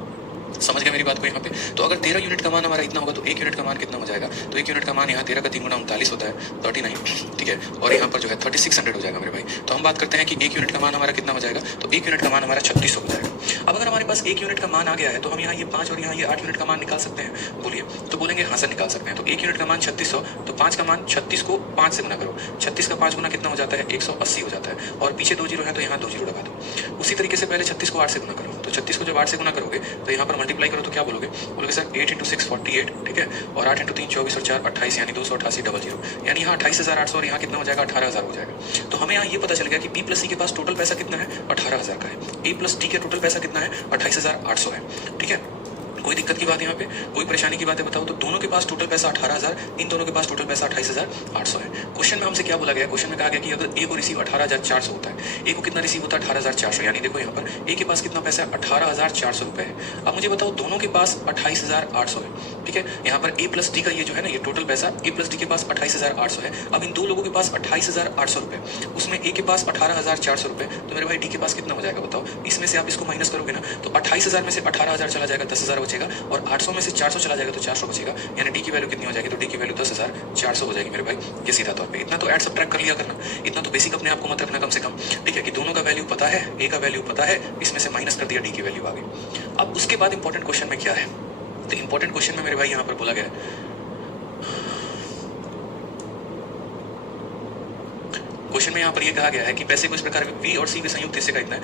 समझ गए मेरी बात को यहाँ पे। तो अगर 13 यूनिट का मान हमारा इतना होगा तो 1 यूनिट का मान कितना हो जाएगा, तो 1 यूनिट का मान यहाँ 13 का 3 गुना 39 होता है, 39, ठीक है। और यहाँ पर जो है 3600 हो जाएगा मेरे भाई। तो हम बात करते हैं कि 1 यूनिट का मान हमारा कितना हो जाएगा, तो 1 यूनिट का मान हमारा 3600 हो जाएगा। अब अगर हमारे पास 1 यूनिट का मान आ गया है तो हम यहाँ ये 5 और यहाँ ये 8 यूनिट का मान निकाल सकते हैं, बोलिए। तो बोलेंगे हाँ सर निकाल सकते हैं। तो 1 यूनिट का मान 3600, तो 5 का मान 36 को 5 से गुना करो, 36 का 5 गुना कितना हो जाता है, 180 हो जाता है। और पीछे 2 जीरो है तो यहाँ 2 जीरो लगा दो। उसी तरीके से पहले 36 को 8 से गुना करो, तो 36 को जब 8 से गुना करोगे तो यहाँ पर मल्टीप्लाई करो तो क्या बोलोगे, बोलोगे सर 8 × 6 48, ठीक है, और 8 × 3 24 और 4 28, यानी 288 यानी यहाँ 28,800 और यहाँ कितना हो जाएगा, 18,000 हो जाएगा। तो हमें यहाँ ये पता चल गया कि बी प्लस सी के पास टोटल पैसा कितना है, 18,000 का है। ए प्लस डी के टोटल पैसा कितना है, 28,800 है, ठीक है। कोई दिक्कत की बात यहाँ पे, कोई परेशानी की बात है बताओ। तो दोनों के पास टोटल पैसा 18,000, इन दोनों के पास टोटल पैसा 28,800 है। क्वेश्चन में हमसे क्या बोला गया, क्वेश्चन में कहा गया कि अगर ए को रिसीव 18,400 होता है, ए को कितना रिसीव होता है, 18,400, यानी देखो यहाँ पर ए के पास कितना पैसा है, 18,400 रुपए है। अब मुझे बताओ दोनों के पास 28,800 है, ठीक है। यहाँ पर ए प्लस डी का ये जो है ना, ये टोटल पैसा ए प्लस डी के पास 28,800 है। अब इन दो लोगों के पास 28,800 रुपए, उसमें ए के पास 18,400 रुपए, तो मेरे भाई डी के पास कितना हो जाएगा बताओ। इसमें से आप इसको माइनस करोगे ना, तो 28,000 में से 18,000 चला जाएगा, 10,000 बचेगा, और 800 में से 400 चला जाएगा तो 400 बचेगा, यानी डी की वैल्यू कितनी हो जाएगी, तो डी की वैल्यू 10,400 हो जाएगी मेरे भाई। ये सीधा तौर पे इतना तो ऐड सब्ट्रैक्ट कर लिया करना, इतना तो बेसिक अपने आप को मत रखना कम से कम, ठीक है, कि दोनों का वैल्यू पता है, ए का वैल्यू पता है, इसमें से माइनस कर दिया, डी की वैल्यू आ गई। अब उसके बाद इंपॉर्टेंट क्वेश्चन में क्या है, तो इंपॉर्टेंट क्वेश्चन में मेरे भाई यहाँ पर बोला गया है, क्वेश्चन में यहाँ पर ये कहा गया है कि पैसे को इस प्रकार बी और सी के संयुक्त हिस्से का इतना है,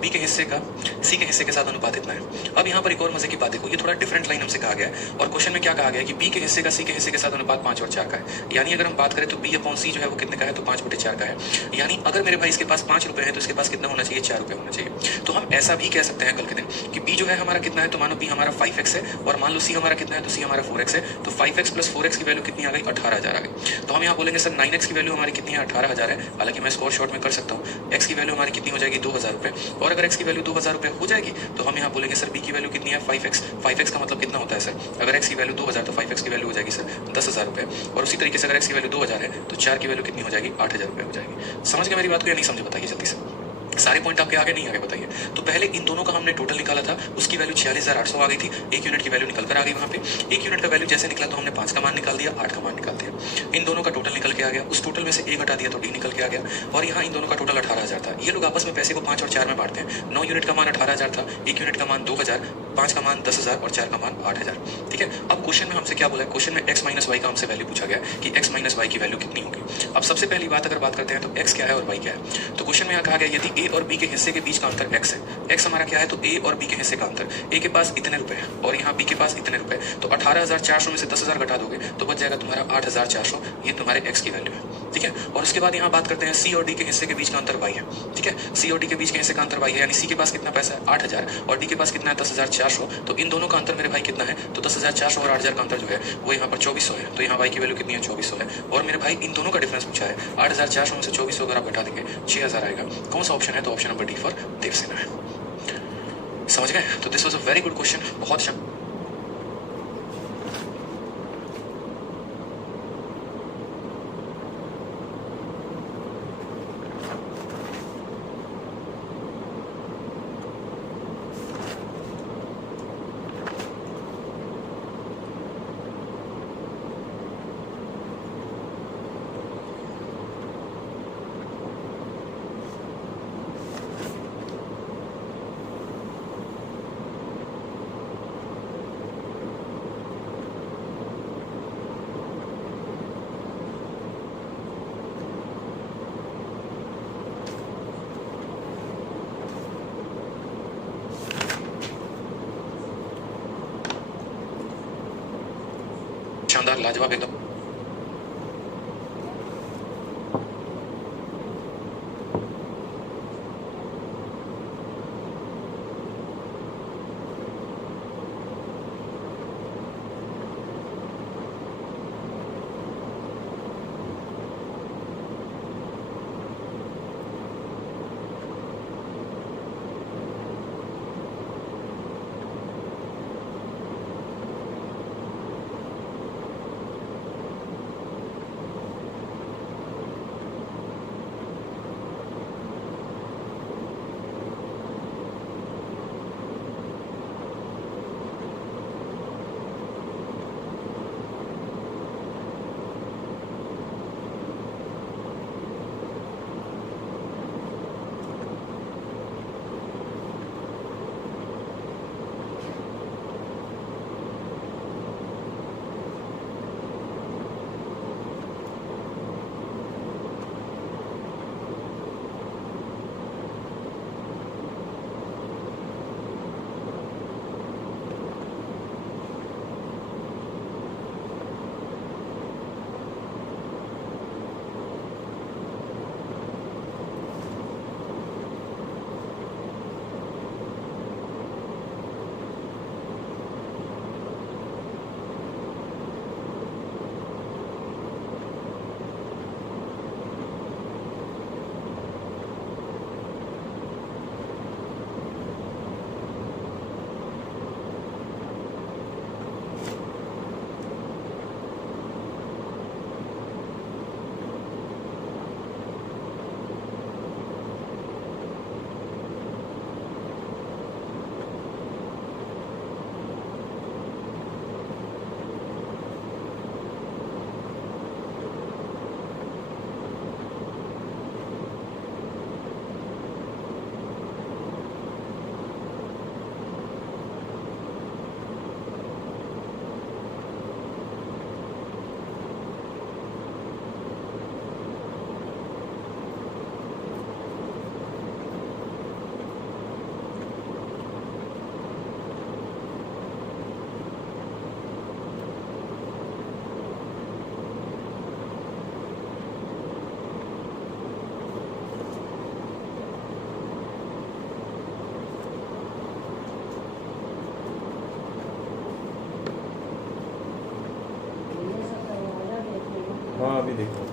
बी के हिस्से का सी के हिस्से के साथ अनुपात इतना है। अब यहाँ पर एक और मजे की बात देखो, ये थोड़ा डिफरेंट लाइन हमसे कहा गया है, और क्वेश्चन में क्या कहा गया है कि बी के हिस्से का सी के हिस्से के साथ अनुपात 5 और 4 का है। यानी अगर हम बात करें तो B/C जो है वो कितने का है, तो 5/4 का है। यानी अगर मेरे भाई इसके पास 5 रुपए है तो इसके पास कितना होना चाहिए, 4 रुपए होना चाहिए। तो हम ऐसा भी कह सकते हैं कल के दिन कि बी जो है हमारा कितना है, तो मानो बी हमारा 5x है, और मान लो सी हमारा कितना है, तो सी हमारा 4x है। तो 5x + 4x की वैल्यू कितनी आ गई, 18,000 आ गई। तो हम यहाँ बोलेंगे सर 9x की वैल्यू हमारी कितनी है, 18,000 है। हालांकि मैं और शॉर्ट में कर सकता हूँ, x की वैल्यू हमारी कितनी हो जाएगी, 2,000 रुपए। और अगर x की वैल्यू 2,000 रुपए हो जाएगी तो हम यहाँ बोलेंगे सर b की वैल्यू कितनी है, 5x। 5x का मतलब कितना होता है सर, अगर x की वैल्यू 2,000 तो 5x की वैल्यू हो जाएगी सर 10,000 रुपए। और उसी तरीके से अगर x की वैल्यू 2,000 है तो 4 की वैल्यू कितनी हो जाएगी, 8,000 रुपए हो जाएगी। समझ गए मेरी बात को या नहीं समझे, बताइए जल्दी से, सारे पॉइंट आपके आगे नहीं आगे बताइए। तो पहले इन दोनों का हमने टोटल निकाला था, उसकी वैल्यू 46,800 आ गई थी, 1 यूनिट की वैल्यू निकल कर आ गई वहां पे। 1 यूनिट का वैल्यू जैसे निकला तो हमने 5 का मान निकाल दिया, 8 का मान निकाल दिया, इन दोनों का टोटल निकल के आ गया। उस टोटल में से a घटा दिया तो d निकल के आ गया, और यहाँ इन दोनों का टोटल 18,000 था। ये लोग आपस में पैसे को 5 और 4 में बांटते हैं। 9 यूनिट का मान 18,000 था, 1 यूनिट का मान 2,000, 5 का मान 10,000 और 4 का मान 8,000, ठीक है। अब क्वेश्चन में हमसे क्या बोला है, क्वेश्चन में x - y का हमसे वैल्यू पूछा गया कि x - y की वैल्यू कितनी होगी। अब सबसे पहली बात अगर बात करते हैं तो x क्या है और y क्या है। तो क्वेश्चन में यहाँ कहा गया यदि a और b के हिस्से के बीच का अंतर x है, x हमारा क्या है, तो a और b के हिस्से का अंतर, a के पास इतने रुपए और यहाँ b के पास इतने रुपए, तो 18,400 में से 10,000 घटा दोगे तो बच जाएगा तुम्हारा 8,400, ये तुम्हारे x की वैल्यू है, ठीक है। और उसके बाद यहाँ बात करते हैं c और d के हिस्से के बीच का अंतर y है, ठीक है। c और d के बीच के हिस्से का अंतर y है, यानी c के पास कितना पैसा है, 8,000, और d के पास कितना है, 10,400। तो इन दोनों का अंतर मेरे भाई कितना है, तो 10,400 और 8,000 का अंतर जो है वो यहाँ पर 2400 है। तो यहाँ y की वैल्यू कितनी है, 2400 है। और मेरे भाई इन दोनों का डिफरेंस पूछा है, 8,400 में से 2400 अगर आप घटा देंगे 6,000 आएगा। कौन सा ऑप्शन है, तो option number D for Devasena है। समझ गए। तो this was a very good question, बहुत शानदार, लाजवाब एकदम। हाँ अभी देखो।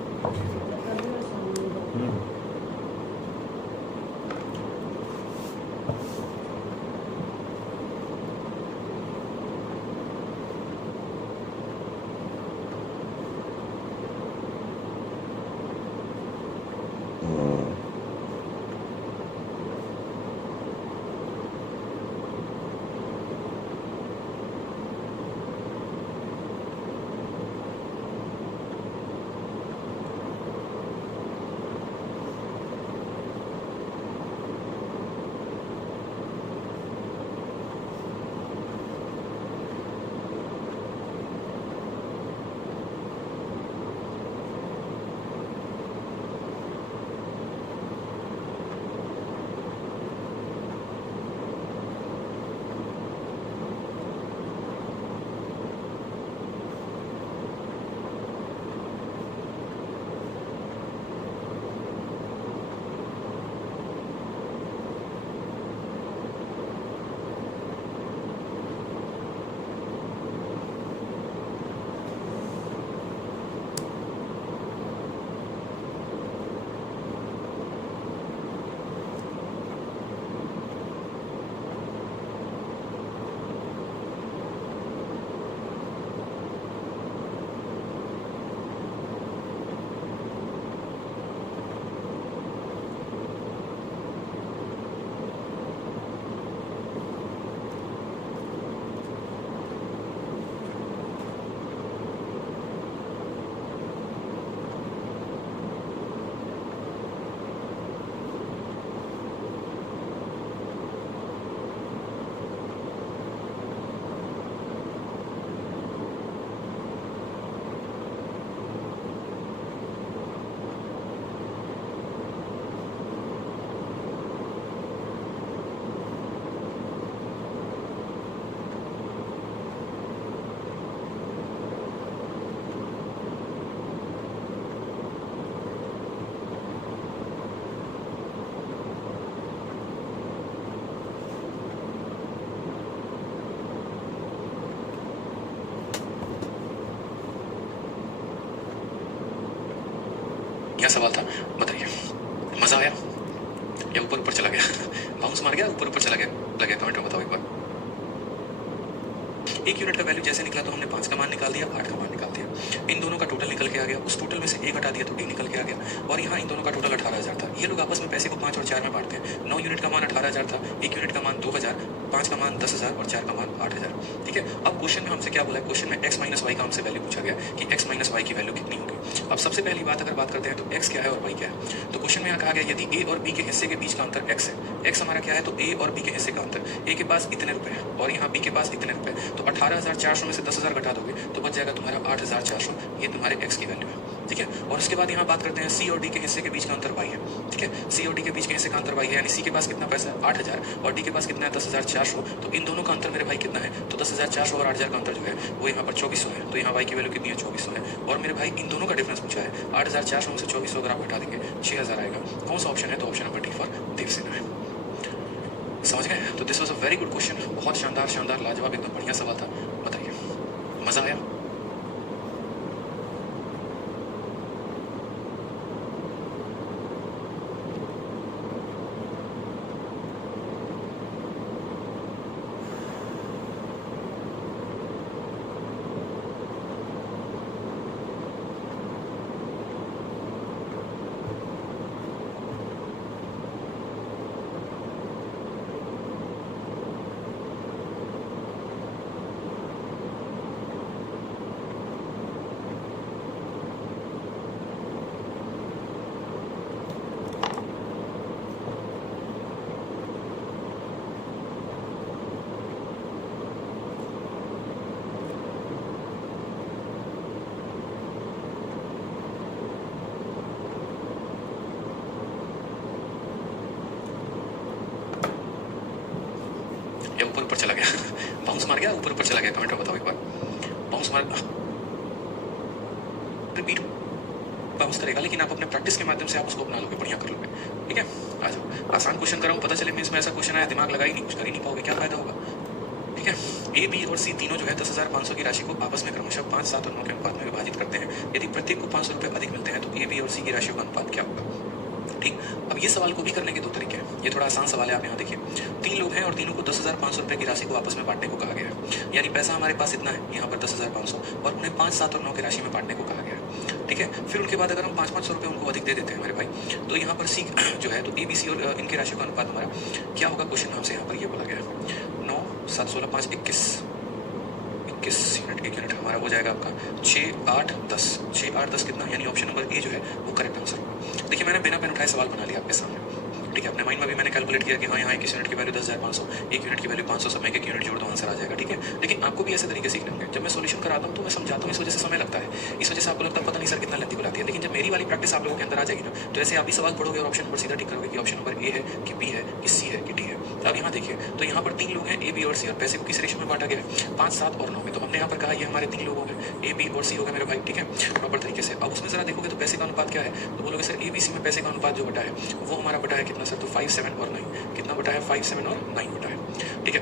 क्या सवाल था बताइए। मजा आया या ऊपर ऊपर चला गया? बाउंस मार गया, ऊपर ऊपर चला गया? लगे कमेंट में बताओ एक बार। एक यूनिट का वैल्यू जैसे निकला तो हमने 5 का मान निकाल दिया, 8 का मान निकाल दिया। इन दोनों का टोटल निकल के आ गया, उस टोटल में से एक हटा दिया तो डी निकल के आ गया। और यहाँ इन दोनों का टोटल 18,000 था। ये लोग आपस में पैसे को 5 और 4 में बांटते हैं। 9 यूनिट का मान 18,000 था, 1 यूनिट का मान 2,000, 5 का मान 10,000 और 4 का मान 8,000। ठीक है, अब क्वेश्चन में हमसे क्या बोला है? क्वेश्चन में x माइनस वाई का हमसे वैल्यू पूछा गया कि x माइनस वाई की वैल्यू कितनी होगी। अब सबसे पहली बात अगर बात करते हैं तो x क्या है और y क्या है। तो क्वेश्चन में यहाँ कहा गया यदि a और b के हिस्से के बीच का अंतर x है। x हमारा क्या है? तो a और b के हिस्से का अंतर। a के पास इतने रुपए है और यहाँ b के पास इतने रुपए, तो 18,400 में से 10,000 घटा दोगे तो बच जाएगा तुम्हारा 8,400। ये तुम्हारे x की वैल्यू है। ठीक है, और उसके बाद यहाँ बात करते हैं c और d के हिस्से के बीच का अंतर y है। ठीक है, c और d के बीच के हिस्से का अंतर y है, यानी c के पास कितना पैसा है? 8,000 और d के पास कितना है? 10,400। तो इन दोनों का अंतर मेरे भाई कितना है? तो 10,400 और 8,000 का अंतर जो है वो यहाँ पर 2,400 है। तो यहाँ y की वैल्यू कितनी है? 2,400 है। और मेरे भाई इन दोनों का डिफरेंस पूछा है। 8,400 में से 2,400 अगर आप हटा देंगे 6,000 आएगा। कौन सा ऑप्शन है? तो option number D for Devasena है। समझ गए? तो this was a very good question. बहुत शानदार शानदार लाजवाब एकदम बढ़िया सवाल था। बताइए मजा आया? या ऊपर ऊपर चला गया? बाउंस मार गया, ऊपर ऊपर चला गया? कमेंट में बताओ एक बार। बाउंस मार रिपीट बाउंस करेगा, लेकिन आप अपने प्रैक्टिस के माध्यम से आप उसको अपना लोगे, बढ़िया कर लोगे। ठीक है, आ जाओ। आसान क्वेश्चन कराऊं, पता चले मीन्स में ऐसा क्वेश्चन आया दिमाग लगा ही नहीं, कुछ कर ही नहीं पाओगे, क्या फायदा होगा? ठीक है, ए बी और सी तीनों जो है 10,500 की राशि को आपस में क्रमशः 5, 7 और 9 के अनुपात में विभाजित करते हैं। यदि प्रत्येक को 500 रुपये अधिक मिलते हैं तो ए बी और सी की राशियों का अनुपात क्या होगा। ठीक, अब ये सवाल को भी करने के दो तरीके हैं। ये थोड़ा आसान सवाल है, आप यहाँ देखिए। 3 लोग हैं और तीनों को 10,500 रुपये की राशि को आपस में बांटने को कहा गया है। यानी पैसा हमारे पास इतना है, यहाँ पर 10,500, और उन्हें 5, 7 और 9 की राशि में बांटने को कहा गया है। ठीक है, फिर उनके बाद अगर हम 500 रुपये उनको अधिक दे देते हैं हमारे भाई, तो यहाँ पर सी जो है, तो ए बी सी और इनकी राशियों का अनुपात हमारा क्या होगा। क्वेश्चन हमसे यहाँ पर ये बोला गया है 9, 7, 16, 5, 21 यूनिट, 1 यूनिट हमारा हो जाएगा आपका 6, 8, 10, 6, 8, 10 कितना, यानी ऑप्शन नंबर ए जो है वो करेक्ट आंसर होगा। देखिए मैंने बिना पेन उठाए सवाल बना लिया आपके सामने। ठीक है, अपने माइंड में भी मैंने कैलकुलेट किया कि हाँ यहाँ 21 यूनिट की वैल्यू 10,500, 1 यूनिट की वैल्यू 500, समय के यूनिट जोड़ दो आंसर आ जाएगा। ठीक है, लेकिन आपको भी ऐसे तरीके सीखने होंगे। जब मैं सोल्यूशन कराता हूँ तो मैं समझाता हूँ, इस वजह से समय लगता है, इस वजह से आपको लगता है पता नहीं सर कितना लेंथी बुलाती है। लेकिन जब मेरी वाली प्रैक्टिस आप लोगों के अंदर आ जाएगी ना, तो ऐसे आप भी सवाल पढ़ोगे और ऑप्शन नंबर सीधा टिक करोगे कि ऑप्शन नंबर ए है कि बी है कि सी है कि डी है। अब यहाँ देखिए, तो यहाँ पर 3 लोग हैं ए बी और सी, और पैसे को किस रेशियो में बांटा गया है, 5, 7 और 9 में। तो हमने यहाँ पर कहा ये हमारे 3 लोग हो गए, ए बी और सी हो गए मेरे भाई। ठीक है, प्रॉपर तरीके से। अब उसमें जरा देखोगे तो पैसे का अनुपात क्या है, तो बोलोगे सर ए बी सी में पैसे का अनुपात जो बटा है वो हमारा बटा है कितना सर, तो 5, 7 और 9। कितना बटा है, 5, 7 और 9 बटा है। ठीक है,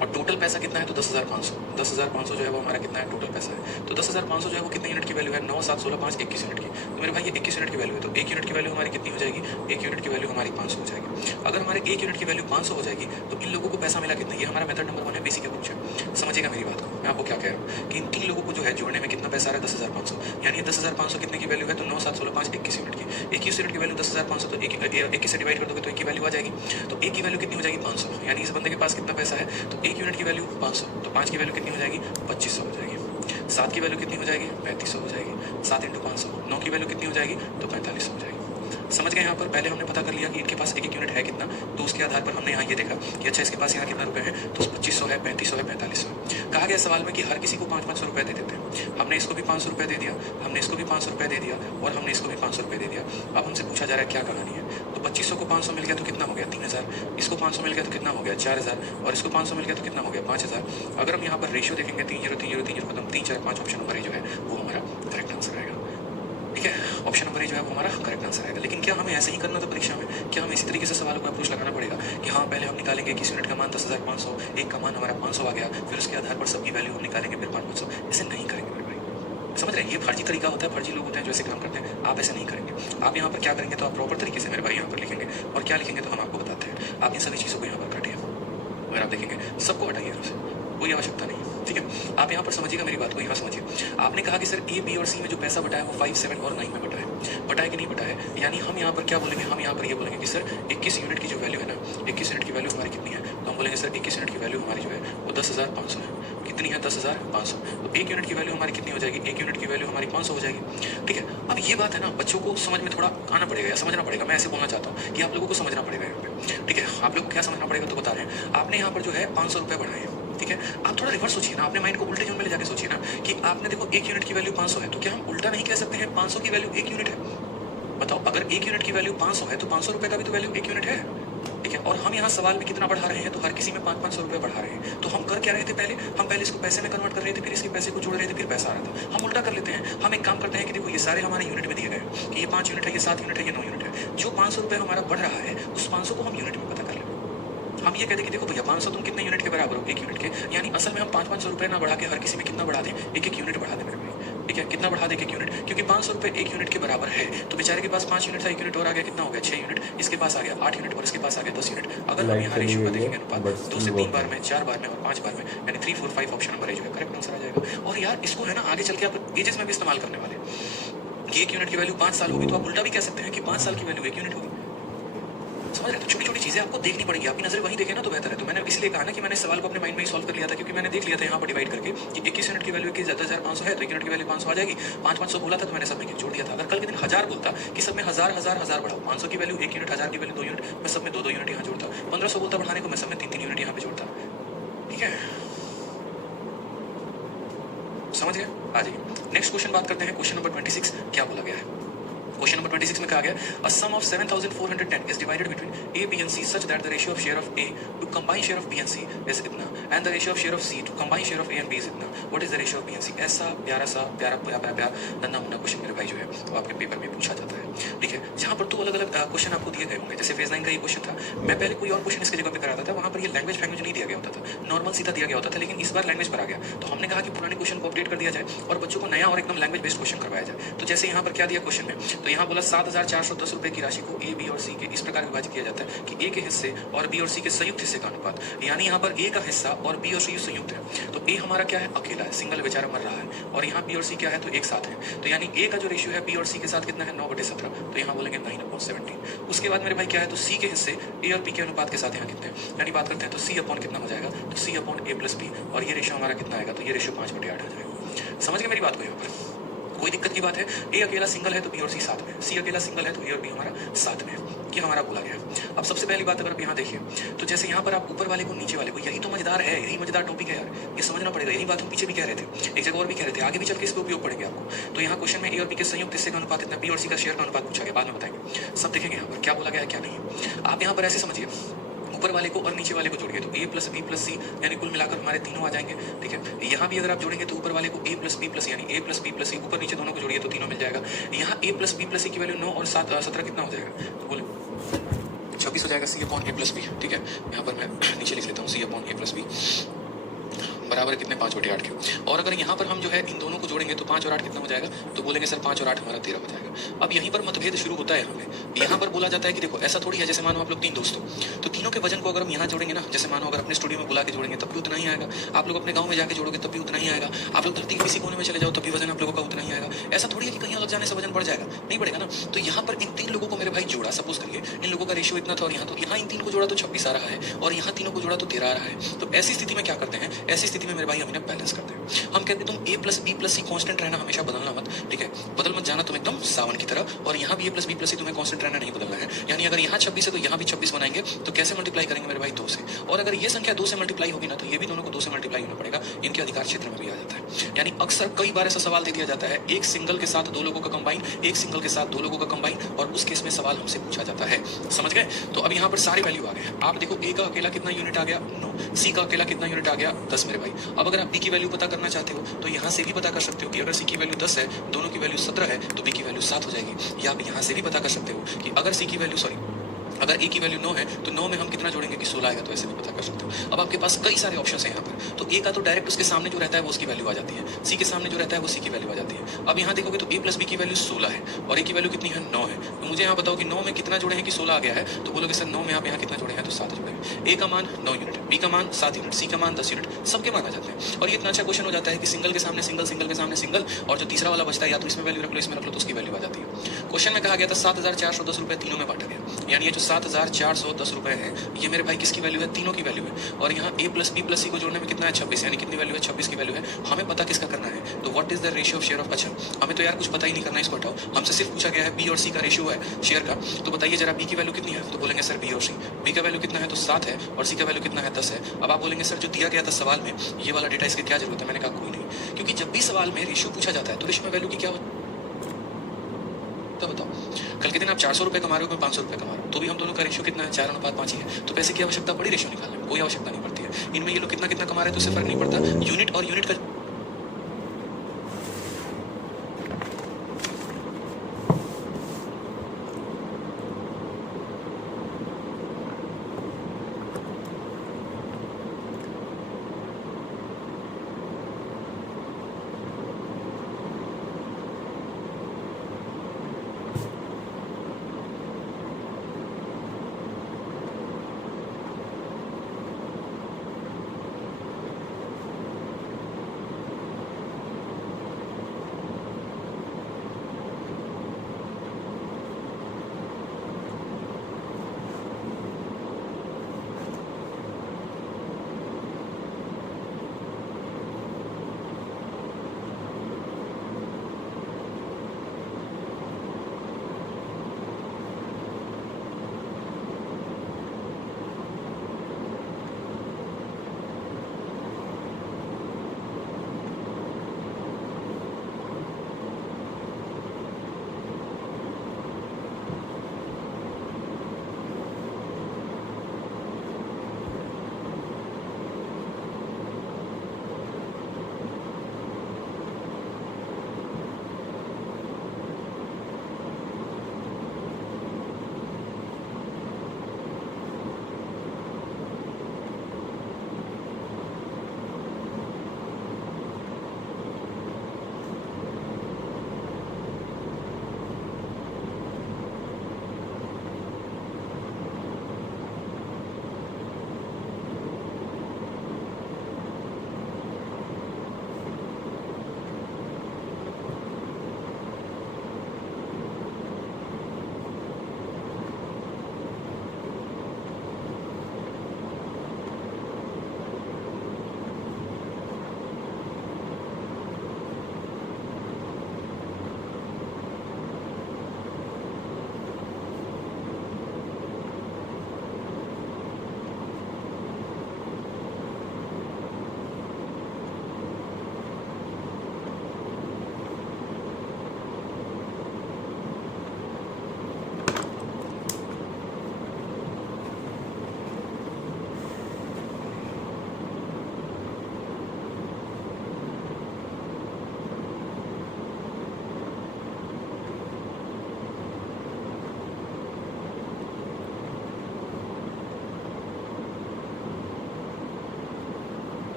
और टोटल पैसा कितना है, तो 10,500। 10,500 जो है वो हमारा कितना है, टोटल पैसा है। तो 10,500 जो है वो कितने यूनिट की वैल्यू है, 9, 7, 16, 5, 21 यूनिट की। तो मेरे भाई ये 21 यूनिट की वैल्यू है, तो 1 यूनिट की वैल्यू हमारी कितनी हो जाएगी, 1 यूनिट की वैल्यू हमारी 500 हो जाएगी। अगर हमारे 1 यूनिट की वैल्यू 500 हो जाएगी तो इन लोगों को पैसा मिला कितना, ये हमारा मेथड नंबर 1 है, बेसिक अप्रोच है। समझिएगा मेरी बात को, मैं आपको क्या कह रहा हूँ कि इन 3 लोगों को जो है जोड़ने में कितना पैसा आ रहा है, 10,500। यानी 10,500 कितने की वैल्यू है, तो 9, 7, 16, 5, 21 यूनिट की। 21 यूनिट की वैल्यू 10,500, तो 21 से डिवाइड कर दोगे तो 1 की वैल्यू आ जाएगी। तो 1 की वैल्यू कितनी हो जाएगी, 500। यानी इस बंदे के पास कितना पैसा है, तो 1 यूनिट की वैल्यू 500, तो 5 की वैल्यू कितनी हो जाएगी, 2500 हो जाएगी। 7 की वैल्यू कितनी हो जाएगी, 3500 हो जाएगी। 7 × 500, 9 की वैल्यू कितनी हो जाएगी, तो 4500 हो जाएगी। समझ गए। यहाँ पर पहले हमने पता कर लिया कि इनके पास 1 यूनिट है कितना, तो उसके आधार पर हमने यहाँ ये देखा कि अच्छा इसके पास यहाँ कितना रुपए है, तो 2500 है, 3500 है, 4500 है। कहा गया सवाल में कि हर किसी को 500 रुपए दे देते हैं। हमने इसको भी 500 रुपए दे दिया, हमने इसको भी 500 रुपए दे दिया, और हमने इसको भी 500 रुपए दे दिया। अब हमसे पूछा जा रहा है क्या कहानी है। तो 2500 को 500 मिल गया तो कितना हो गया, 3000। इसको 500 मिल गया तो कितना हो गया, 4000, और इसको 500 मिल गया तो कितना हो गया, 5000। अगर हम यहाँ पर रेशियो देखेंगे 3 0 3 0 3 0 खत्म, 3 4 5, ऑप्शन नंबर ए जो है वो हमारा करेक्ट आंसर आएगा। ठीक है, ऑप्शन नंबर ए जो है वो हमारा करेक्ट आंसर आएगा। लेकिन क्या हमें ऐसे ही करना था परीक्षा में, क्या हमें इसी तरीके से सवालों का अप्रोच लगाना पड़ेगा कि हाँ पहले हम निकालेंगे 21 यूनिट का मान 10,500, एक का मान हमारा 500 आ गया, फिर उसके आधार पर सबकी वैल्यू हम निकालेंगे, फिर 500। ऐसे नहीं करेंगे मेरे भाई, समझ रहे हैं। ये फर्जी तरीका होता है, फर्जी लोग होते हैं जो ऐसे काम करते हैं। आप ऐसे नहीं करेंगे। आप यहाँ पर क्या करेंगे, तो आप प्रॉपर तरीके से मेरे भाई यहाँ पर लिखेंगे, और क्या लिखेंगे तो हम आपको बताते हैं। आप इन सभी चीज़ों को यहाँ पर काटिए, अगर आप देखेंगे सबको हटाइए यहाँ से, कोई आवश्यकता नहीं। ठीक है, आप यहाँ पर समझिएगा मेरी बात को, यहाँ समझिए। आपने कहा कि सर ए बी और सी में जो पैसा बटा है वो 5, 7 और 9 में बटा है कि नहीं बटा है। यानी हम यहाँ पर क्या बोलेंगे, हम यहाँ पर ये बोलेंगे कि सर 21 यूनिट की जो वैल्यू है ना, 21 यूनिट की वैल्यू हमारी कितनी है, तो हम बोलेंगे सर 21 यूनिट की वैल्यू हमारी जो है वो 10,500 है। कितनी है, 10,500। तो 1 यूनिट की वैल्यू हमारी कितनी हो जाएगी, 1 यूनिट की वैल्यू हमारी 500 हो जाएगी। ठीक है, अब ये बात है ना, बच्चों को समझ में थोड़ा आना पड़ेगा या समझना पड़ेगा। मैं ऐसे बोलना चाहता हूँ कि आप लोगों को समझना पड़ेगा यहाँ पे। ठीक है, आप लोग को क्या समझना पड़ेगा तो बता रहे हैं। आपने यहाँ पर जो है 500 रुपये बढ़ाए। ठीक है, आप थोड़ा रिवर्स सोचिए ना, अपने माइंड को उल्टे जोन में ले जाके सोचिए ना कि आपने देखो 1 यूनिट की वैल्यू 500 है, तो क्या हम उल्टा नहीं कह सकते हैं 500 की वैल्यू 1 यूनिट है। बताओ, अगर 1 यूनिट की वैल्यू 500 है तो 500 रुपए का भी तो वैल्यू 1 यूनिट है। ठीक है, और हम यहाँ सवाल में कितना बढ़ा रहे हैं, तो हर किसी में 500 रुपए बढ़ा रहे हैं। तो हम कर क्या रहे थे, पहले हम पहले इसको पैसे में कन्वर्ट कर रहे थे, फिर इसके पैसे को जोड़ रहे थे, फिर पैसा आ रहा था। हम उल्टा कर लेते हैं। हम एक काम करते हैं कि देखो ये सारे हमारे यूनिट में दिए गए कि ये 5 यूनिट है, ये 7 यूनिट है, ये 9 यूनिट है। जो 500 रुपए हमारा बढ़ रहा है उस 500 को हम यूनिट में पता कर लेते हैं। हम ये कहते हैं कि देखो भैया 500 तुम कितने यूनिट के बराबर हो, 1 यूनिट के। यानी असल में हम 500 रुपए ना बढ़ा के हर किसी में कितना बढ़ा दें, 1 यूनिट बढ़ा दें मेरे भाई। ठीक है, कितना बढ़ा दे, 1 यूनिट, क्योंकि 500 रुपए 1 यूनिट के बराबर है। तो बेचारे के पास 5 यूनिट था, 1 यूनिट और आ गया, कितना हो गया, 6 यूनिट। इसके पास आ गया 8 यूनिट, और इसके पास आ गया 10 यूनिट। अगर हम यहाँ रेशियो का देखेंगे अनुपात 2 से 3 बार में, 4 बार में और 5 बार में, यानी 3 4 5, ऑप्शन नंबर ए जो है करेक्ट आंसर आ जाएगा। और यार इसको है ना आगे चल के आप एजेस में भी इस्तेमाल करने वाले कि 1 यूनिट की वैल्यू 5 साल होगी, तो आप उल्टा भी कह सकते हैं कि 5 साल की वैल्यू 1 यूनिट होगी। समझ रहे, तो छोटी छोटी चीजें आपको देखनी पड़ेगी। आपकी नजर वहीं देखे ना तो बेहतर है। तो मैंने इसलिए कहा ना कि मैंने सवाल को अपने माइंड में ही सॉल्व कर लिया था, क्योंकि मैंने देख लिया था यहाँ पर डिवाइड करके कि 21 यूनिट की वैल्यू 10,500 है, तो 1 यूनिट की वैल्यू 500 आ जाएगी। 500 बोला था तो मैंने सब में जोड़ दिया था। अगर कल के दिन 1000 बोलता कि सब में 1000 बढ़ाओ, 500 की वैल्यू 1 यूनिट, 1000 की वैल्यू 2 यूनिट, मैं सब में 2 यूनिट यहाँ जोड़ता। 1500 बोलता बढ़ाने को, मैं सब में 3 यूनिट यहाँ पे जोड़ता। ठीक है, समझ गए। आ जाइए नेक्स्ट क्वेश्चन बात करते हैं। क्वेश्चन नंबर 26 क्या बोला गया है। क्वेश्चन नंबर 26 में कहा गया a sum of 7410 is divided between A B and C such that the ratio of share of A to combine share of B and C is इतना and the ratio of share of C to combine share of A and B is इतना what is the ratio of B and C. ऐसा प्यारा नन्ना मुन्ना क्वेश्चन मेरे भाई जो है तो आपके पेपर में पूछा जाता है। ठीक है, जहाँ पर तो अलग अलग क्वेश्चन आपको दिए गए होंगे। जैसे फेज 9 का ये क्वेश्चन था, मैं पहले कोई और क्वेश्चन इसके जगह पे कराता था, वहाँ पर ये लैंग्वेज नहीं दिया गया होता था, नॉर्मल सीधा दिया गया होता था, लेकिन इस बार लैंग्वेज पर आ गया। तो हमने कहा कि पुराने क्वेश्चन को अपडेट कर दिया जाए और बच्चों को नया और एकदम लैंग्वेज बेस्ड क्वेश्चन करवाया जाए। तो जैसे यहाँ पर क्या दिया क्वेश्चन में, तो यहाँ बोला 7410 रुपए की राशि को ए बी और सी के इस प्रकार विभाजित किया जाता है कि ए के हिस्से और बी और सी के संयुक्त हिस्से का अनुपात, यानी यहाँ पर ए का हिस्सा और बी और सी संयुक्त है। तो ए हमारा क्या है, अकेला है, सिंगल बेचारा मर रहा है, और यहाँ बी और सी क्या है, तो एक साथ है। तो यानी ए का जो रेशियो है बी और सी के साथ कितना है, 9/17। तो यहाँ बोलेंगे 9/17। उसके बाद मेरे भाई क्या है, तो सी के हिस्से ए और बी के अनुपात के साथ यहाँ कितने हैं, यानी बात करते हैं तो सी अपॉन कितना हो जाएगा, तो सी अपॉन ए प्लस बी, और ये रेशियो हमारा कितना आएगा, तो ये रेशियो 5/8 आ जाएगा। समझ गए मेरी बात को? यहाँ पर कोई दिक्कत की बात है? ए अकेला सिंगल है तो बी और सी साथ में, सी अकेला सिंगल है तो ए और बी हमारा साथ में, ये हमारा बोला गया। अब सबसे पहली बात अगर आप यहाँ देखिए, तो जैसे यहाँ पर आप ऊपर वाले को नीचे वाले को, यही तो मजेदार है, यही मजेदार टॉपिक है यार, ये समझना पड़ेगा। यही बात हम पीछे भी कह रहे थे, एक जगह और भी कह रहे थे, आगे भी चल के इसका उपयोग पड़ेंगे आपको। तो यहाँ क्वेश्चन में ए और बी के संयुक्त हिस्से का अनुपात इतना, बी और सी का शेयर का अनुपात पूछा गया, बाद में बताएंगे, सब देखेंगे यहाँ पर क्या बोला गया है क्या नहीं। आप यहाँ पर ऐसे समझिए, ऊपर वाले को और नीचे वाले को जोड़िए तो ए प्लस बी प्लस सी, यानी कुल मिलाकर हमारे तीनों आ जाएंगे। ठीक है, यहाँ भी अगर आप जोड़ेंगे तो ऊपर वाले को ए प्लस बी प्लस, यानी ए प्लस बी प्लस सी, ऊपर नीचे दोनों को जोड़िए तो तीनों मिल जाएगा। यहाँ ए प्लस बी प्लस सी की वैल्यू 9 और 17 कितना हो जाएगा, तो बोले 26 हो जाएगा, सी अपॉन ए प्लस बी। ठीक है, यहाँ पर मैं नीचे लिख लेता हूँ, सी अपॉन ए प्लस बी बराबर कितने, 5/8 के। और अगर यहाँ पर हम जो है इन दोनों को जोड़ेंगे तो 5 और 8 कितना हो जाएगा, तो बोलेंगे सर 5 और 8 हमारा 13 हो जाएगा। अब यहीं पर मतभेद शुरू होता है हमें, यहाँ पर बोला जाता है कि देखो ऐसा थोड़ी है, जैसे मानो आप लोग 3 दोस्त हो, तो तीनों के वजन को अगर हम यहाँ जोड़ेंगे ना, जैसे मानो अगर अपने स्टूडियो में बुला के जोड़ेंगे तब भी उतना ही आएगा, आप लोग अपने गाँव में जाके जोड़ोगे तब भी उतना ही आएगा, आप लोग धरती के किसी कोने में चले जाओ तब भी वजन आप लोगों का उतना ही आएगा। ऐसा थोड़ी है कि कहीं अलग जाने से वजन बढ़ जाएगा, नहीं बढ़ेगा ना। तो यहाँ पर इन 3 लोगों को मेरे भाई जोड़ा, सपोज करिए इन लोगों का रेशियो इतना था, और यहाँ तो यहाँ इन 3 को जोड़ा तो 26 आ रहा है, और यहाँ तीनों को जोड़ा तो 13 आ रहा है। तो ऐसी स्थिति में क्या करते हैं, ऐसी स्थिति में मेरे भाई हम इन्हें बैलेंस करते हैं। हम कहते हैं तुम ए प्लस बी प्लस सी कांस्टेंट रहना, हमेशा बदलना मत। ठीक है, बदल मत जाना तुम एकदम सावन की तरह, और यहाँ भी ए प्लस बी प्लस सी तुम्हें कांस्टेंट रहना, नहीं बदलना है। यानी अगर यहाँ 26 है तो यहाँ भी 26 बनाएंगे, तो कैसे मल्टीप्लाई करेंगे मेरे भाई, 2 से। और अगर ये संख्या 2 से मल्टीप्लाई होगी ना, तो ये भी दोनों को 2 से मल्टीप्लाई होना पड़ेगा, इनके अधिकार क्षेत्र में भी आ जाता है। यानी अक्सर कई बार ऐसा सवाल दे दिया जाता है, एक सिंगल के साथ 2 लोगों का कंबाइन, एक सिंगल के साथ 2 लोगों का कंबाइन, और उस केस में सवाल हमसे पूछा जाता है। समझ गए? तो अब यहाँ पर सारे वैल्यू आ गए। आप देखो ए का अकेला कितना यूनिट आ गया, 9, सी का अकेला कितना यूनिट आ गया, 10 मेरे भाई। अब अगर आप बी की वैल्यू पता करना चाहते हो तो यहाँ से भी पता कर सकते हो कि अगर सी की वैल्यू 10 है, दोनों की वैल्यू 17 है, तो बी की वैल्यू 7 हो जाएगी। या आप यहाँ से भी पता कर सकते हो कि अगर सी की वैल्यू अगर ए की वैल्यू 9 है तो 9 में हम कितना जोड़ेंगे कि 16 आएगा, तो ऐसे भी पता कर सकते हो। अब आपके पास कई सारे ऑप्शन है यहाँ पर। तो ए का तो डायरेक्ट उसके सामने जो रहता है वो उसकी वैल्यू आ जाती है, सी के सामने जो रहता है वो सी की वैल्यू आ जाती है। अब यहाँ देखोगे तो ए प्लस बी की वैल्यू 16 है और ए की वैल्यू कितनी है, 9 है। तो मुझे यहाँ बताओ कि 9 में कितना जोड़े हैं कि 16 आ गया है, तो बोलोगे सर 9 में आप यहाँ कितना जोड़े हैं, तो 7 जोड़े। ए का मान 9 यूनिट, बी का मान 7 यूनिट, सी का मान 10 यूनिट, सबके मान आ जाते हैं। और ये इतना अच्छा क्वेश्चन हो जाता है कि सिंगल के सामने सिंगल, सिंगल के सामने सिंगल, और जो तीसरा वाला बचता है या तो इसमें वैल्यू रख लो, इसमें रख लो, तो उसकी वैल्यू आ जाती है। क्वेश्चन में कहा गया था 7410 रुपए तीनों में बांटा गया, यानी ये जो 7410 रुपए है ये मेरे भाई किसकी वैल्यू है, तीनों की वैल्यू है। और यहाँ ए प्लस बी प्लस सी को जोड़ने में कितना है, 26, यानी कितनी वैल्यू है, 26 की वैल्यू है। हमें पता किसका करना है, तो what is the ratio of share of, अच्छा हमें तो यार कुछ पता ही नहीं करना, इसको हटाओ। हमसे सिर्फ पूछा गया है बी और सी का रेशियो है शेयर का, तो बताइए जरा बी की वैल्यू कितनी है, तो बोलेंगे सर बी और सी। बी का वैल्यू कितना है, तो 7 है, और सी का वैल्यू कितना है, 10 है। अब आप बोलेंगे सर जो दिया गया था सवाल में ये वाला डेटा, इसकी क्या जरूरत है, मैंने कहा कोई नहीं, क्योंकि जब भी सवाल में रेशियो पूछा जाता है तो रेशियो में वैल्यू की क्या बताओ। कल के दिन आप 400 रुपए कमा रहे हो, मैं 500 रुपए कमा रहा हूँ, तो भी हम दोनों का रेशियो कितना है, 4:5 ही है। तो पैसे की आवश्यकता पड़ी रेशियो निकालने में, कोई आवश्यकता नहीं पड़ती है। इनमें ये लोग कितना कितना कमा रहे हैं तो उससे फर्क नहीं पड़ता, यूनिट और यूनिट का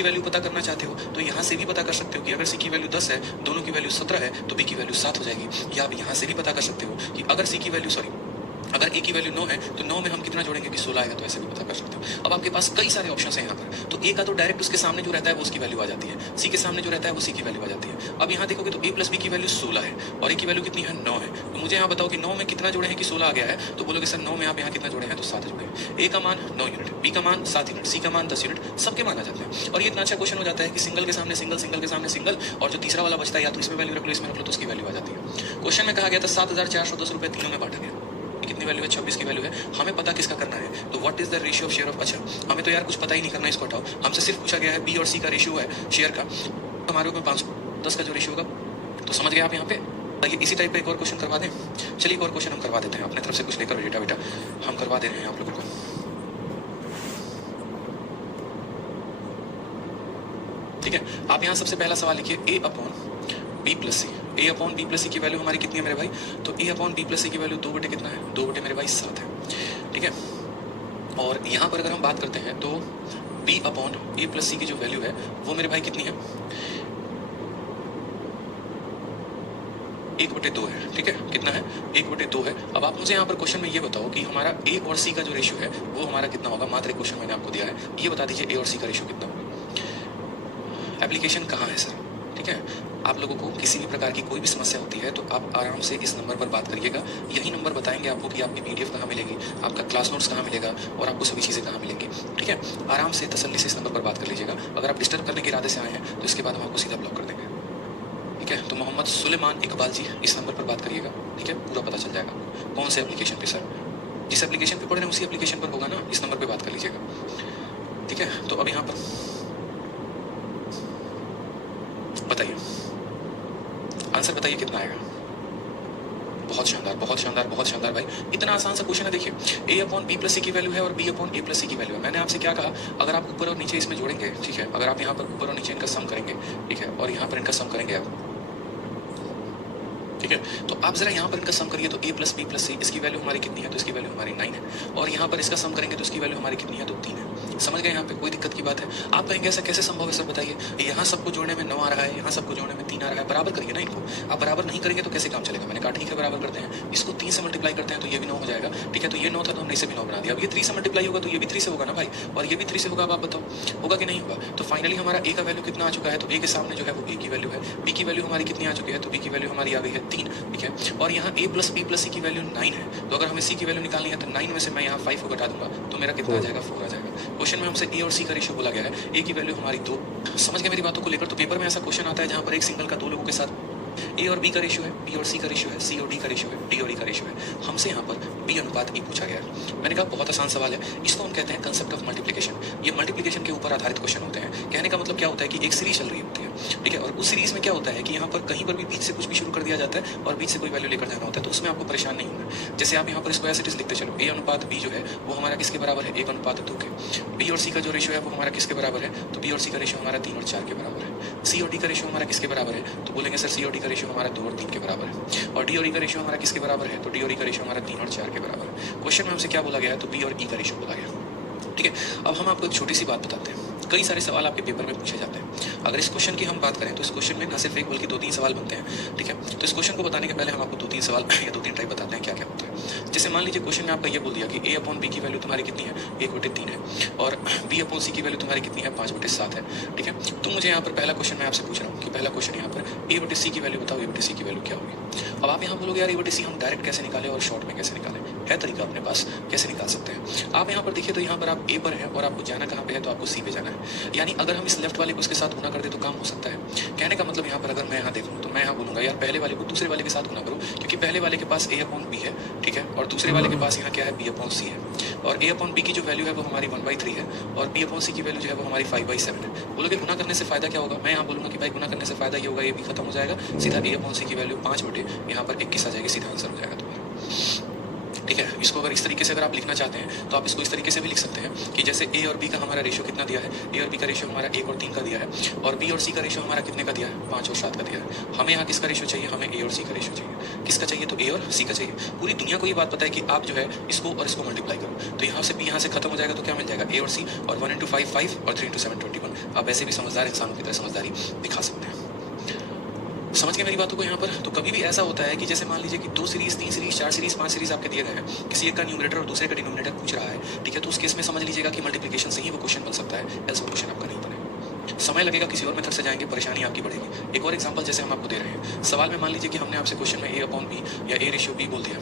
की वैल्यू पता करना चाहते हो तो यहाँ से भी पता कर सकते हो कि अगर सी की वैल्यू 10 है, दोनों की वैल्यू 17 है, तो बी की वैल्यू 7 हो जाएगी। या आप यहाँ से भी पता कर सकते हो कि अगर सी की वैल्यू अगर ए की वैल्यू 9 है तो 9 में हम कितना जोड़ेंगे कि 16 आएगा, तो ऐसे भी पता कर सकते हो। अब आपके पास कई सारे ऑप्शंस हैं यहाँ पर। तो ए का तो डायरेक्ट उसके सामने जो रहता है वो उसकी वैल्यू आ जाती है, सी के सामने जो रहता है वो सी की वैल्यू आ जाती है। अब यहाँ देखोगे तो ए प्लस बी की वैल्यू 16 है और ए की वैल्यू कितनी है, 9 है। तो मुझे यहाँ बताओ कि 9 में कितना जोड़े हैं कि 16 आ गया है, तो बोलोगे सर 9 में आप यहाँ कितना जोड़े हैं, तो 7 जोड़े हैं। ए का मान 9 यूनिट, बी का मान 7 यूनिट, सी का मान 10 यूनिट, सबके मान आ जाते हैं। और ये इतना अच्छा क्वेश्चन हो जाता है कि सिंगल के सामने सिंगल, सिंगल के सामने सिंगल, और जो तीसरा वाला बचता है या तो इसमें वैल्यू रख लो, इसमें रख लो, तो उसकी वैल्यू आ जाती है। क्वेश्चन में कहा गया था 7,410 रुपए तीनों में बांटा गया। कितनी वैल्यू है, 26 की वैल्यू है। हमें पता किसका करना है, तो what is the ratio of share of, अच्छा हमें तो यार कुछ पता ही नहीं करना, इसको हटाओ। हमसे सिर्फ पूछा गया है बी और सी का रेशियो है शेयर का, हमारे ऊपर 510 का जो रेशियो होगा, तो समझ गए आप यहाँ पे। ये इसी टाइप का एक और क्वेश्चन करवा दें, चलिए एक और क्वेश्चन हम करवा देते हैं, अपने तरफ से कुछ लेकर डेटा बेटा हम करवा दे रहे हैं आप लोगों को। ठीक है, आप यहाँ सबसे पहला सवाल लिखिए, ए अपॉन बी प्लस सी। ए अपॉन बी प्लस सी की वैल्यू हमारी कितनी है मेरे भाई, तो ए अपॉन बी प्लस सी की वैल्यू 2 बटे कितना है, 2 बटे मेरे भाई 7 है। ठीक है, और यहाँ पर अगर हम बात करते हैं तो बी अपॉन ए प्लस सी की जो वैल्यू है वो मेरे भाई कितनी है, 1/2 है। ठीक है, कितना है, 1/2 है। अब आप मुझे यहाँ पर क्वेश्चन में ये बताओ कि हमारा ए और सी का जो रेशियो है वो हमारा कितना होगा। मात्र एक क्वेश्चन मैंने आपको दिया है, ये बता दीजिए ए और सी का रेशियो कितना होगा। एप्लीकेशन कहाँ है सर, ठीक है। आप लोगों को किसी भी प्रकार की कोई भी समस्या होती है तो आप आराम से इस नंबर पर बात करिएगा। यही नंबर बताएंगे आपको कि आपकी पीडीएफ कहाँ मिलेगी, आपका क्लास नोट्स कहाँ मिलेगा और आपको सभी चीज़ें कहाँ मिलेंगी। ठीक है, आराम से तसल्ली से इस नंबर पर बात कर लीजिएगा। अगर आप डिस्टर्ब करने के इरादे से आए हैं तो इसके बाद हम आपको सीधा ब्लॉक कर देंगे। ठीक है, तो मोहम्मद सुलेमान इकबाल जी इस नंबर पर बात करिएगा। ठीक है, पूरा पता चल जाएगा आपको कौन से एप्लीकेशन पे सर, जिस एप्लीकेशन पे पढ़ रहे हैं उसी एप्लीकेशन पर होगा ना, इस नंबर पर बात कर लीजिएगा। ठीक है, तो अब यहाँ पर बताइए, आंसर बताइए कितना आएगा। बहुत शानदार, बहुत शानदार, बहुत शानदार भाई, इतना आसान सा क्वेश्चन है। देखिए, ए अपॉन बी प्लस सी की वैल्यू है और बी अपॉन ए प्लस सी की वैल्यू है। मैंने आपसे क्या कहा, अगर आप ऊपर और नीचे इसमें जोड़ेंगे, ठीक है, अगर आप यहाँ पर ऊपर और नीचे इनका सम करेंगे, ठीक है, और यहाँ पर इनका सम करेंगे आप, ठीक है, तो आप जरा यहाँ पर इनका सम करिए, तो a प्लस बी प्लस सी, इसकी वैल्यू हमारी कितनी है, तो इसकी वैल्यू हमारी 9 है। और यहाँ पर इसका सम करेंगे तो इसकी वैल्यू हमारी कितनी है, तो 3 है। समझ गए, यहाँ पे कोई दिक्कत की बात है। आप कहेंगे ऐसा कैसे संभव है सर, बताइए। यहाँ सबको जोड़ने में 9 आ रहा है, यहाँ सबको जोड़ने में 3 आ रहा है, बराबर करिए ना इनको। आप बराबर नहीं करेंगे तो कैसे काम चलेगा। मैंने कहा ठीक है बराबर करते हैं, इसको 3 से मल्टीप्लाई करते हैं तो ये भी 9 हो जाएगा। ठीक है, तो ये 9 था तो हमने इसे भी 9 बना दिया। अब ये 3 से मल्टीप्लाई होगा तो ये भी 3 से होगा ना भाई, और ये भी 3 से होगा। अब आप बताओ होगा कि नहीं होगा। तो फाइनली हमारा ए का वैल्यू कितना आ चुका है, तो ए के सामने जो है वो ए की वैल्यू है। बी की वैल्यू हमारी कितनी आ चुकी है, तो बी की वैल्यू हमारी आ गई है 3। ठीक है, और यहाँ a प्लस बी प्लस सी की वैल्यू 9 है। तो अगर हमें c की वैल्यू निकालनी है तो 9 में से मैं यहाँ 5 को घटा दूंगा तो मेरा कितना आ जाएगा, 4 आ जाएगा। क्वेश्चन में हमसे a और c का रेशियो बोला गया है, a की वैल्यू हमारी 2। समझ गए मेरी बातों को लेकर। तो पेपर में ऐसा क्वेश्चन आता है जहाँ पर एक सिंगल का 2 लोगों के साथ ए और बी का रेशियो है, बी और सी का रेशियो है, सी और डी का रेशियो है, डी और ई का रेशियो है। हमसे यहाँ पर बी अनुपात ई पूछा गया है। मैंने कहा बहुत आसान सवाल है, इसको हम कहते हैं कंसेप्ट ऑफ मल्टीप्लिकेशन। ये मल्टीप्लिकेशन के ऊपर आधारित क्वेश्चन होते हैं। कहने का मतलब क्या होता है कि एक सीरीज चल रही होती है, ठीक है, और उस सीरीज में क्या होता है कि यहाँ पर कहीं पर भी बीच से कुछ भी शुरू कर दिया जाता है और बीच से कोई वैल्यू लेकर जाना होता है, तो उसमें आपको परेशान नहीं होना। जैसे आप यहाँ पर इसको एज इट इज लिखते चलो, ए अनुपात बी जो है वो हमारा किसके बराबर है, 1 अनुपात 2 के। बी और सी का जो रेशियो है वो हमारा किसके बराबर है, तो बी और सी का रेशियो हमारा 3 और 4 के बराबर है। सी और डी का रेशियो हमारा किसके बराबर है, तो बोलेंगे सर सी और डी का रेशियो हमारा 2 और 3 के बराबर है। और डी और ई का रेशियो हमारा किसके बराबर है, तो डी और ई का रेशियो हमारा 3 और 4 के बराबर है। क्वेश्चन में हमसे क्या बोला गया है, तो बी और ई का रेशियो बोला गया। ठीक है, अब हम आपको एक छोटी सी बात बताते हैं। कई सारे सवाल आपके पेपर में पूछे जाते हैं। अगर इस क्वेश्चन की हम बात करें तो इस क्वेश्चन में न सिर्फ एक बल्कि 2-3 सवाल बनते हैं। ठीक है, तो इस क्वेश्चन को बताने के पहले हम आपको 2-3 सवाल या 2-3 टाइप बताते हैं क्या क्या होता है। जैसे मान लीजिए क्वेश्चन में आपका ये बोल दिया कि ए अपॉन बी की वैल्यू तुम्हारी कितनी है, 1/3 है, और बी अपॉन सी की वैल्यू तुम्हारी कितनी है, 5/7 है। ठीक है, तो मुझे यहाँ पर पहला क्वेश्चन मैं आपसे पूछ रहा हूँ कि पहला क्वेश्चन यहाँ पर a/c की वैल्यू बताओ, a/c की वैल्यू क्या होगी। अब आप यहाँ बोलोगे यार a/c हम डायरेक्ट कैसे निकालें और शॉर्ट में कैसे निकालें, है तरीका अपने पास, कैसे निकाल सकते हैं। आप यहाँ पर देखिए तो यहाँ पर आप ए पर है और आपको जाना कहाँ पे है, तो आपको सी पे जाना है। यानी अगर हम इस लेफ्ट वाले को उसके साथ गुना कर दे तो काम हो सकता है। कहने का मतलब यहाँ पर अगर मैं यहाँ देखूँ तो मैं यहाँ बोलूँगा यार पहले वाले को दूसरे वाले के साथ गुना करो, क्योंकि पहले वाले के पास a अपॉन बी है, ठीक है, और दूसरे वाले के पास यहाँ क्या है, b अपॉन सी है। और a अपॉन बी की जो वैल्यू है वो हमारी 1/3 है और b अपॉन सी की वैल्यू जो है वो हमारी 5/7 है। बोलोगे गुना करने से फायदा क्या होगा, मैं यहाँ बोलूँगा कि भाई गुना करने से फायदा ये होगा, ये भी खत्म हो जाएगा, सीधा a अपॉन सी की वैल्यू 5 बटे यहाँ पर 21 आ जाएगी, सीधा आंसर हो जाएगा तुम्हारा। ठीक है, इसको अगर इस तरीके से अगर आप लिखना चाहते हैं तो आप इसको इस तरीके से भी लिख सकते हैं कि जैसे ए और बी का हमारा रेशियो कितना दिया है, ए और बी का रेशियो हमारा 1 और 3 का दिया है, और बी और सी का रेशियो हमारा कितने का दिया है, 5 और 7 का दिया है। हमें यहाँ किसका रेशियो चाहिए, हमें ए और सी का रेशियो चाहिए। किसका चाहिए, तो ए और सी का चाहिए। पूरी दुनिया को ये बात पता है कि आप जो है इसको और इसको मल्टीप्लाई करो तो यहाँ से बी यहाँ से खत्म हो जाएगा, तो क्या मिल जाएगा, ए और सी, और 1 इंटू 5 5 और 3 इंटू 7 21। आप ऐसे भी समझदार इंसानों की तरह समझदारी दिखा सकते हैं। समझ गए मेरी बातों को यहाँ पर। तो कभी भी ऐसा होता है कि जैसे मान लीजिए कि 2 सीरीज 3 सीरीज 4 सीरीज 5 सीरीज आपके दिए गए हैं, किसी एक का न्यूमरेटर और दूसरे का डिनोमिनेटर पूछ रहा है, ठीक है, तो उस केस में समझ लीजिएगा कि मल्टीप्लिकेशन से ही वो क्वेश्चन बन सकता है, ऐसा क्वेश्चन आपका नहीं बनेगा। समय लगेगा, किसी और मेथड से जाएंगे, परेशानी आपकी बढ़ेगी। एक और एग्जांपल जैसे हम आपको दे रहे हैं, सवाल में मान लीजिए कि हमने आपसे क्वेश्चन में ए अपॉन बी या ए रेशियो बी बोल दिया,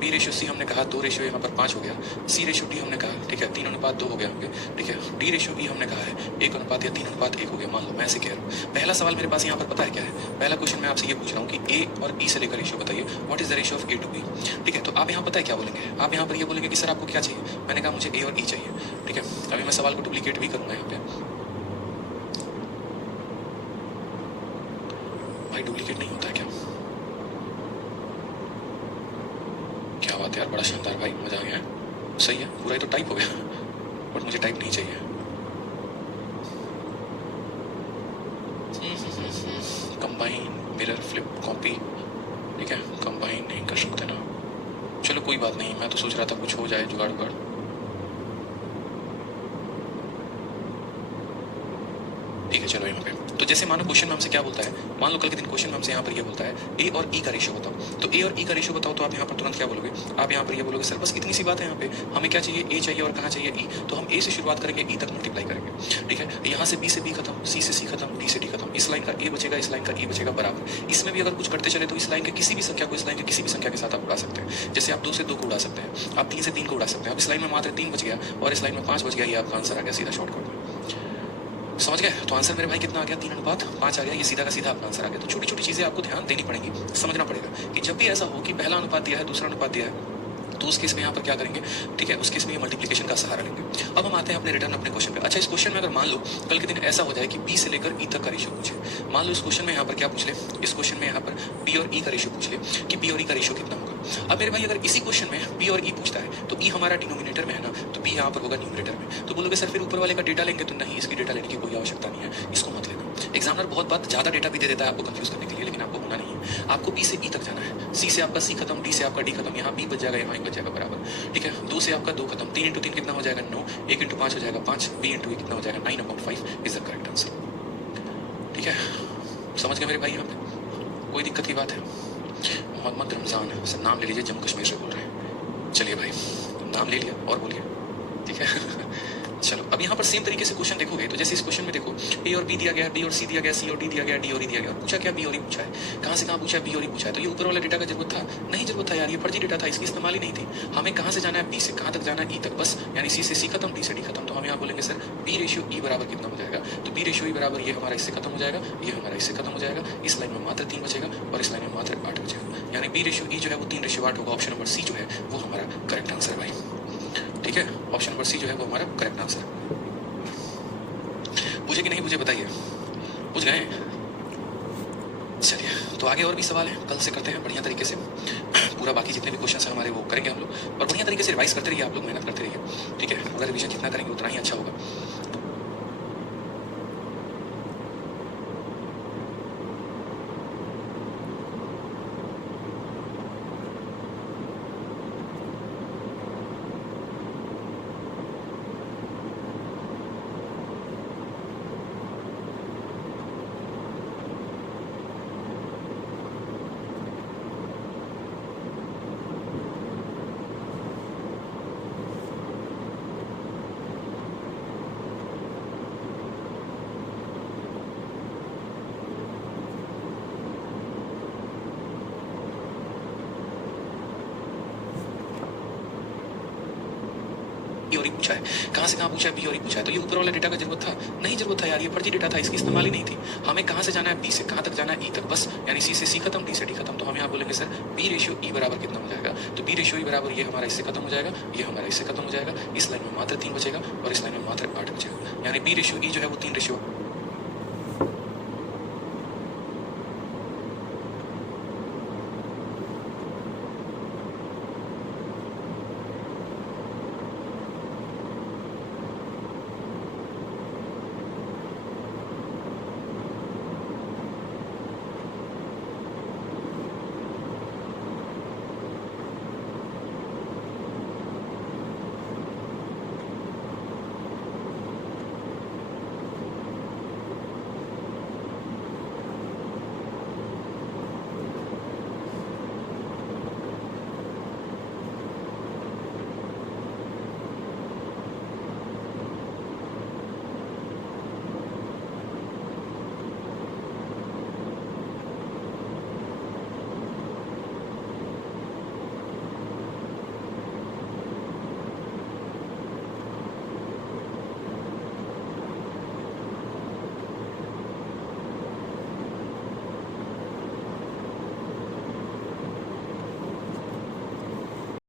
बी रेशियो सी हमने कहा 2 रेशियो यहाँ पर 5 हो गया, सी रेशियो डी हमने कहा, ठीक है, 3 अनुपात 2 हो गया होंगे, ठीक है, डी रेशियो ई हमने कहा है 1 अनुपात या 3 अनुपात 1 हो गया। मान लो मैं ऐसे कह रहा हूँ, पहला सवाल मेरे पास यहाँ पर पता है क्या है, पहला क्वेश्चन मैं आपसे ये पूछ रहा हूँ कि ए और ई से लेकर रेशियो बताइए, what is the ratio of A to B. ठीक है, तो आप यहाँ पता है क्या बोलेंगे, आप यहाँ पर ये बोलेंगे कि सर आपको क्या चाहिए, मैंने कहा मुझे ए और ई चाहिए। ठीक है, अभी मैं सवाल को डुप्लीकेट भी करूंगा यहाँ पे, भाई डुप्लीकेट नहीं होता है क्या, क्या बात है यार, बड़ा शानदार भाई, मजा आ गया है। सही है, पूरा ही तो टाइप हो गया, बट मुझे टाइप नहीं चाहिए। कंबाइन, मिरर, फ्लिप, कॉपी, ठीक है, कंबाइन नहीं कर सकते ना, चलो कोई बात नहीं, मैं तो सोच रहा था कुछ हो जाए जुगाड़ उगाड़। ठीक है, चलो यहाँ पे तो जैसे मानो क्वेश्चन में हमसे क्या बोलता है, मान लो कल के दिन क्वेश्चन में हमसे यहाँ पर ये बोलता है ए और ई का रेशियो बताओ, तो ए और ई का रेशियो बताओ, तो आप यहाँ पर तुरंत क्या बोलोगे, आप यहाँ पर ये बोलोगे सर बस इतनी सी बात है, यहाँ पे हमें क्या चाहिए, ए चाहिए और कहाँ चाहिए ई, तो हम ए से शुरुआत करेंगे ई तक मल्टीप्लाई करेंगे। ठीक है, यहाँ से बी से बी खत्म, सी से सी खत्म, डी से डी खत्म, इस लाइन का ए बचेगा, इस लाइन का ई बचेगा बराबर। इसमें भी अगर कुछ करते चले तो इस लाइन के किसी भी संख्या को इस लाइन के किसी भी संख्या के साथ आप उड़ा सकते हैं। जैसे आप 2 से 2 को उड़ा सकते हैं, आप 3 से 3 को उड़ा सकते हैं। अब इस लाइन में मात्र 3 बच गया और इस लाइन में 5 बच गया, ये आपका आंसर आ गया सीधा शॉर्टकट में। समझ गए, तो आंसर मेरे भाई कितना आ गया, 3 अनुपात 5 आ गया, ये सीधा का सीधा आपका आंसर आ गया। तो छोटी छोटी चीजें आपको ध्यान देनी पड़ेगी, समझना पड़ेगा कि जब भी ऐसा हो कि पहला अनुपात दिया है, दूसरा अनुपात दिया है, तो उस केस में यहाँ पर क्या करेंगे, ठीक है, उस केस में ये मल्टीप्लिकेशन का सहारा लेंगे। अब हम आते हैं अपने रिटर्न अपने क्वेश्चन पे। अच्छा, इस क्वेश्चन में अगर मान लो कल के दिन ऐसा हो जाए कि बी से लेकर ई तक का रेशियो पूछे, मान लो इस क्वेश्चन में यहाँ पर क्या पूछ ले, इस क्वेश्चन में यहाँ पर बी और ई का रेशियो पूछ ले कि बी और ई का रेशियो कितना होगा। अब मेरे भाई अगर इसी क्वेश्चन में बी और ई पूछता है तो ई हमारा डिनोमिनेटर में है ना, तो बी यहाँ पर होगा न्यूमरेटर में। तो बोलोगे सर फिर ऊपर वाले का डेटा लेंगे, तो नहीं, इसकी डेटा लेने की कोई आवश्यकता नहीं है, इसको मत लेना। एग्जामिनर बहुत बात ज्यादा डेटा भी दे देता है आपको कंफ्यूज करने के लिए, लेकिन आपको होना नहीं है। आपको बी से ई तक जाना है, सी से आपका सी खत्म, डी से आपका डी खत्म, यहाँ बी बच जाएगा, यहाँ बच जाएगा बराबर। ठीक है, 2 से आपका 2 खत्म, 3 इंटू 3 कितना हो जाएगा 9, 1 इंटू 5 हो जाएगा 5, बी इंटू कितना हो जाएगा 9 upon 5 is the correct answer. ठीक है, समझ गए मेरे भाई, यहाँ पे कोई दिक्कत की बात है। मोहम्मद रमजान सर, नाम ले लीजिए, जम्मू कश्मीर से बोल रहे हैं। चलिए भाई, नाम ले लिया और बोलिए, ठीक है। चलो अब यहाँ पर सेम तरीके से क्वेश्चन देखोगे तो जैसे इस क्वेश्चन में देखो ए और बी दिया गया, बी और सी दिया गया, सी और डी दिया गया, डी और ई दिया गया, और पूछा क्या, बी और ई पूछा है। कहाँ से कहाँ पूछा है, बी और ई पूछा है। तो ये ऊपर वाला डेटा का जरूरत था, नहीं जरूरत था यार, ये फर्जी डेटा था, इसकी इस्तेमाल ही नहीं थी। हमें कहाँ से जाना है, बी से कहाँ तक जाना है, ई तक, बस यानी सी से सी खत्म, डी से डी खत्म। तो हम यहाँ बोलेंगे सर बी रेशियो ई बराबर कितना हो जाएगा, तो बी रेशियो ई बराबर ये हमारा इससे खत्म हो जाएगा, ये हमारा इससे खत्म हो जाएगा, इस लाइन में मात्र 3 बचेगा और इस लाइन में मात्र 8 बचेगा, यानी बी रेशियो ई जो है वो 3 रेशियो 8 होगा। ऑप्शन नंबर सी जो है वो हमारा करेक्ट आंसर है भाई। ठीक है, ऑप्शन नंबर सी जो है वो हमारा करेक्ट आंसर है। बुझे कि नहीं बुझे बताइए, बुझ गए? चलिए, तो आगे और भी सवाल हैं, कल से करते हैं बढ़िया तरीके से। पूरा बाकी जितने भी क्वेश्चन हैं हमारे वो करेंगे हम लोग, और बढ़िया तरीके से रिवाइज करते रहिए, आप लोग मेहनत करते रहिए। ठीक है, अगर रिविजन जितना करेंगे उतना ही अच्छा होगा। बी और ई पूछा है, कहाँ से कहाँ पूछा है, बी और ई पूछा है। तो ये ऊपर वाला डेटा का जरूरत था, नहीं जरूरत था यार, ये फर्जी डेटा था, इसकी इस्तेमाल ही नहीं थी। हमें कहाँ से जाना है, बी से कहाँ तक जाना है, ई तक, बस यानी सी से सी खत्म, डी से डी खत्म। तो हम यहाँ बोलेंगे सर बी रेशियो ई बराबर कितना हो जाएगा, तो बी रेशियो ई बराबर ये हमारा इससे खत्म हो जाएगा, ये हमारा इससे खत्म हो जाएगा, इस लाइन में मात्र 3 बचेगा और इस लाइन में मात्र 8 बचेगा, यानी बी रेशियो ई जो है वो 3 रेशियो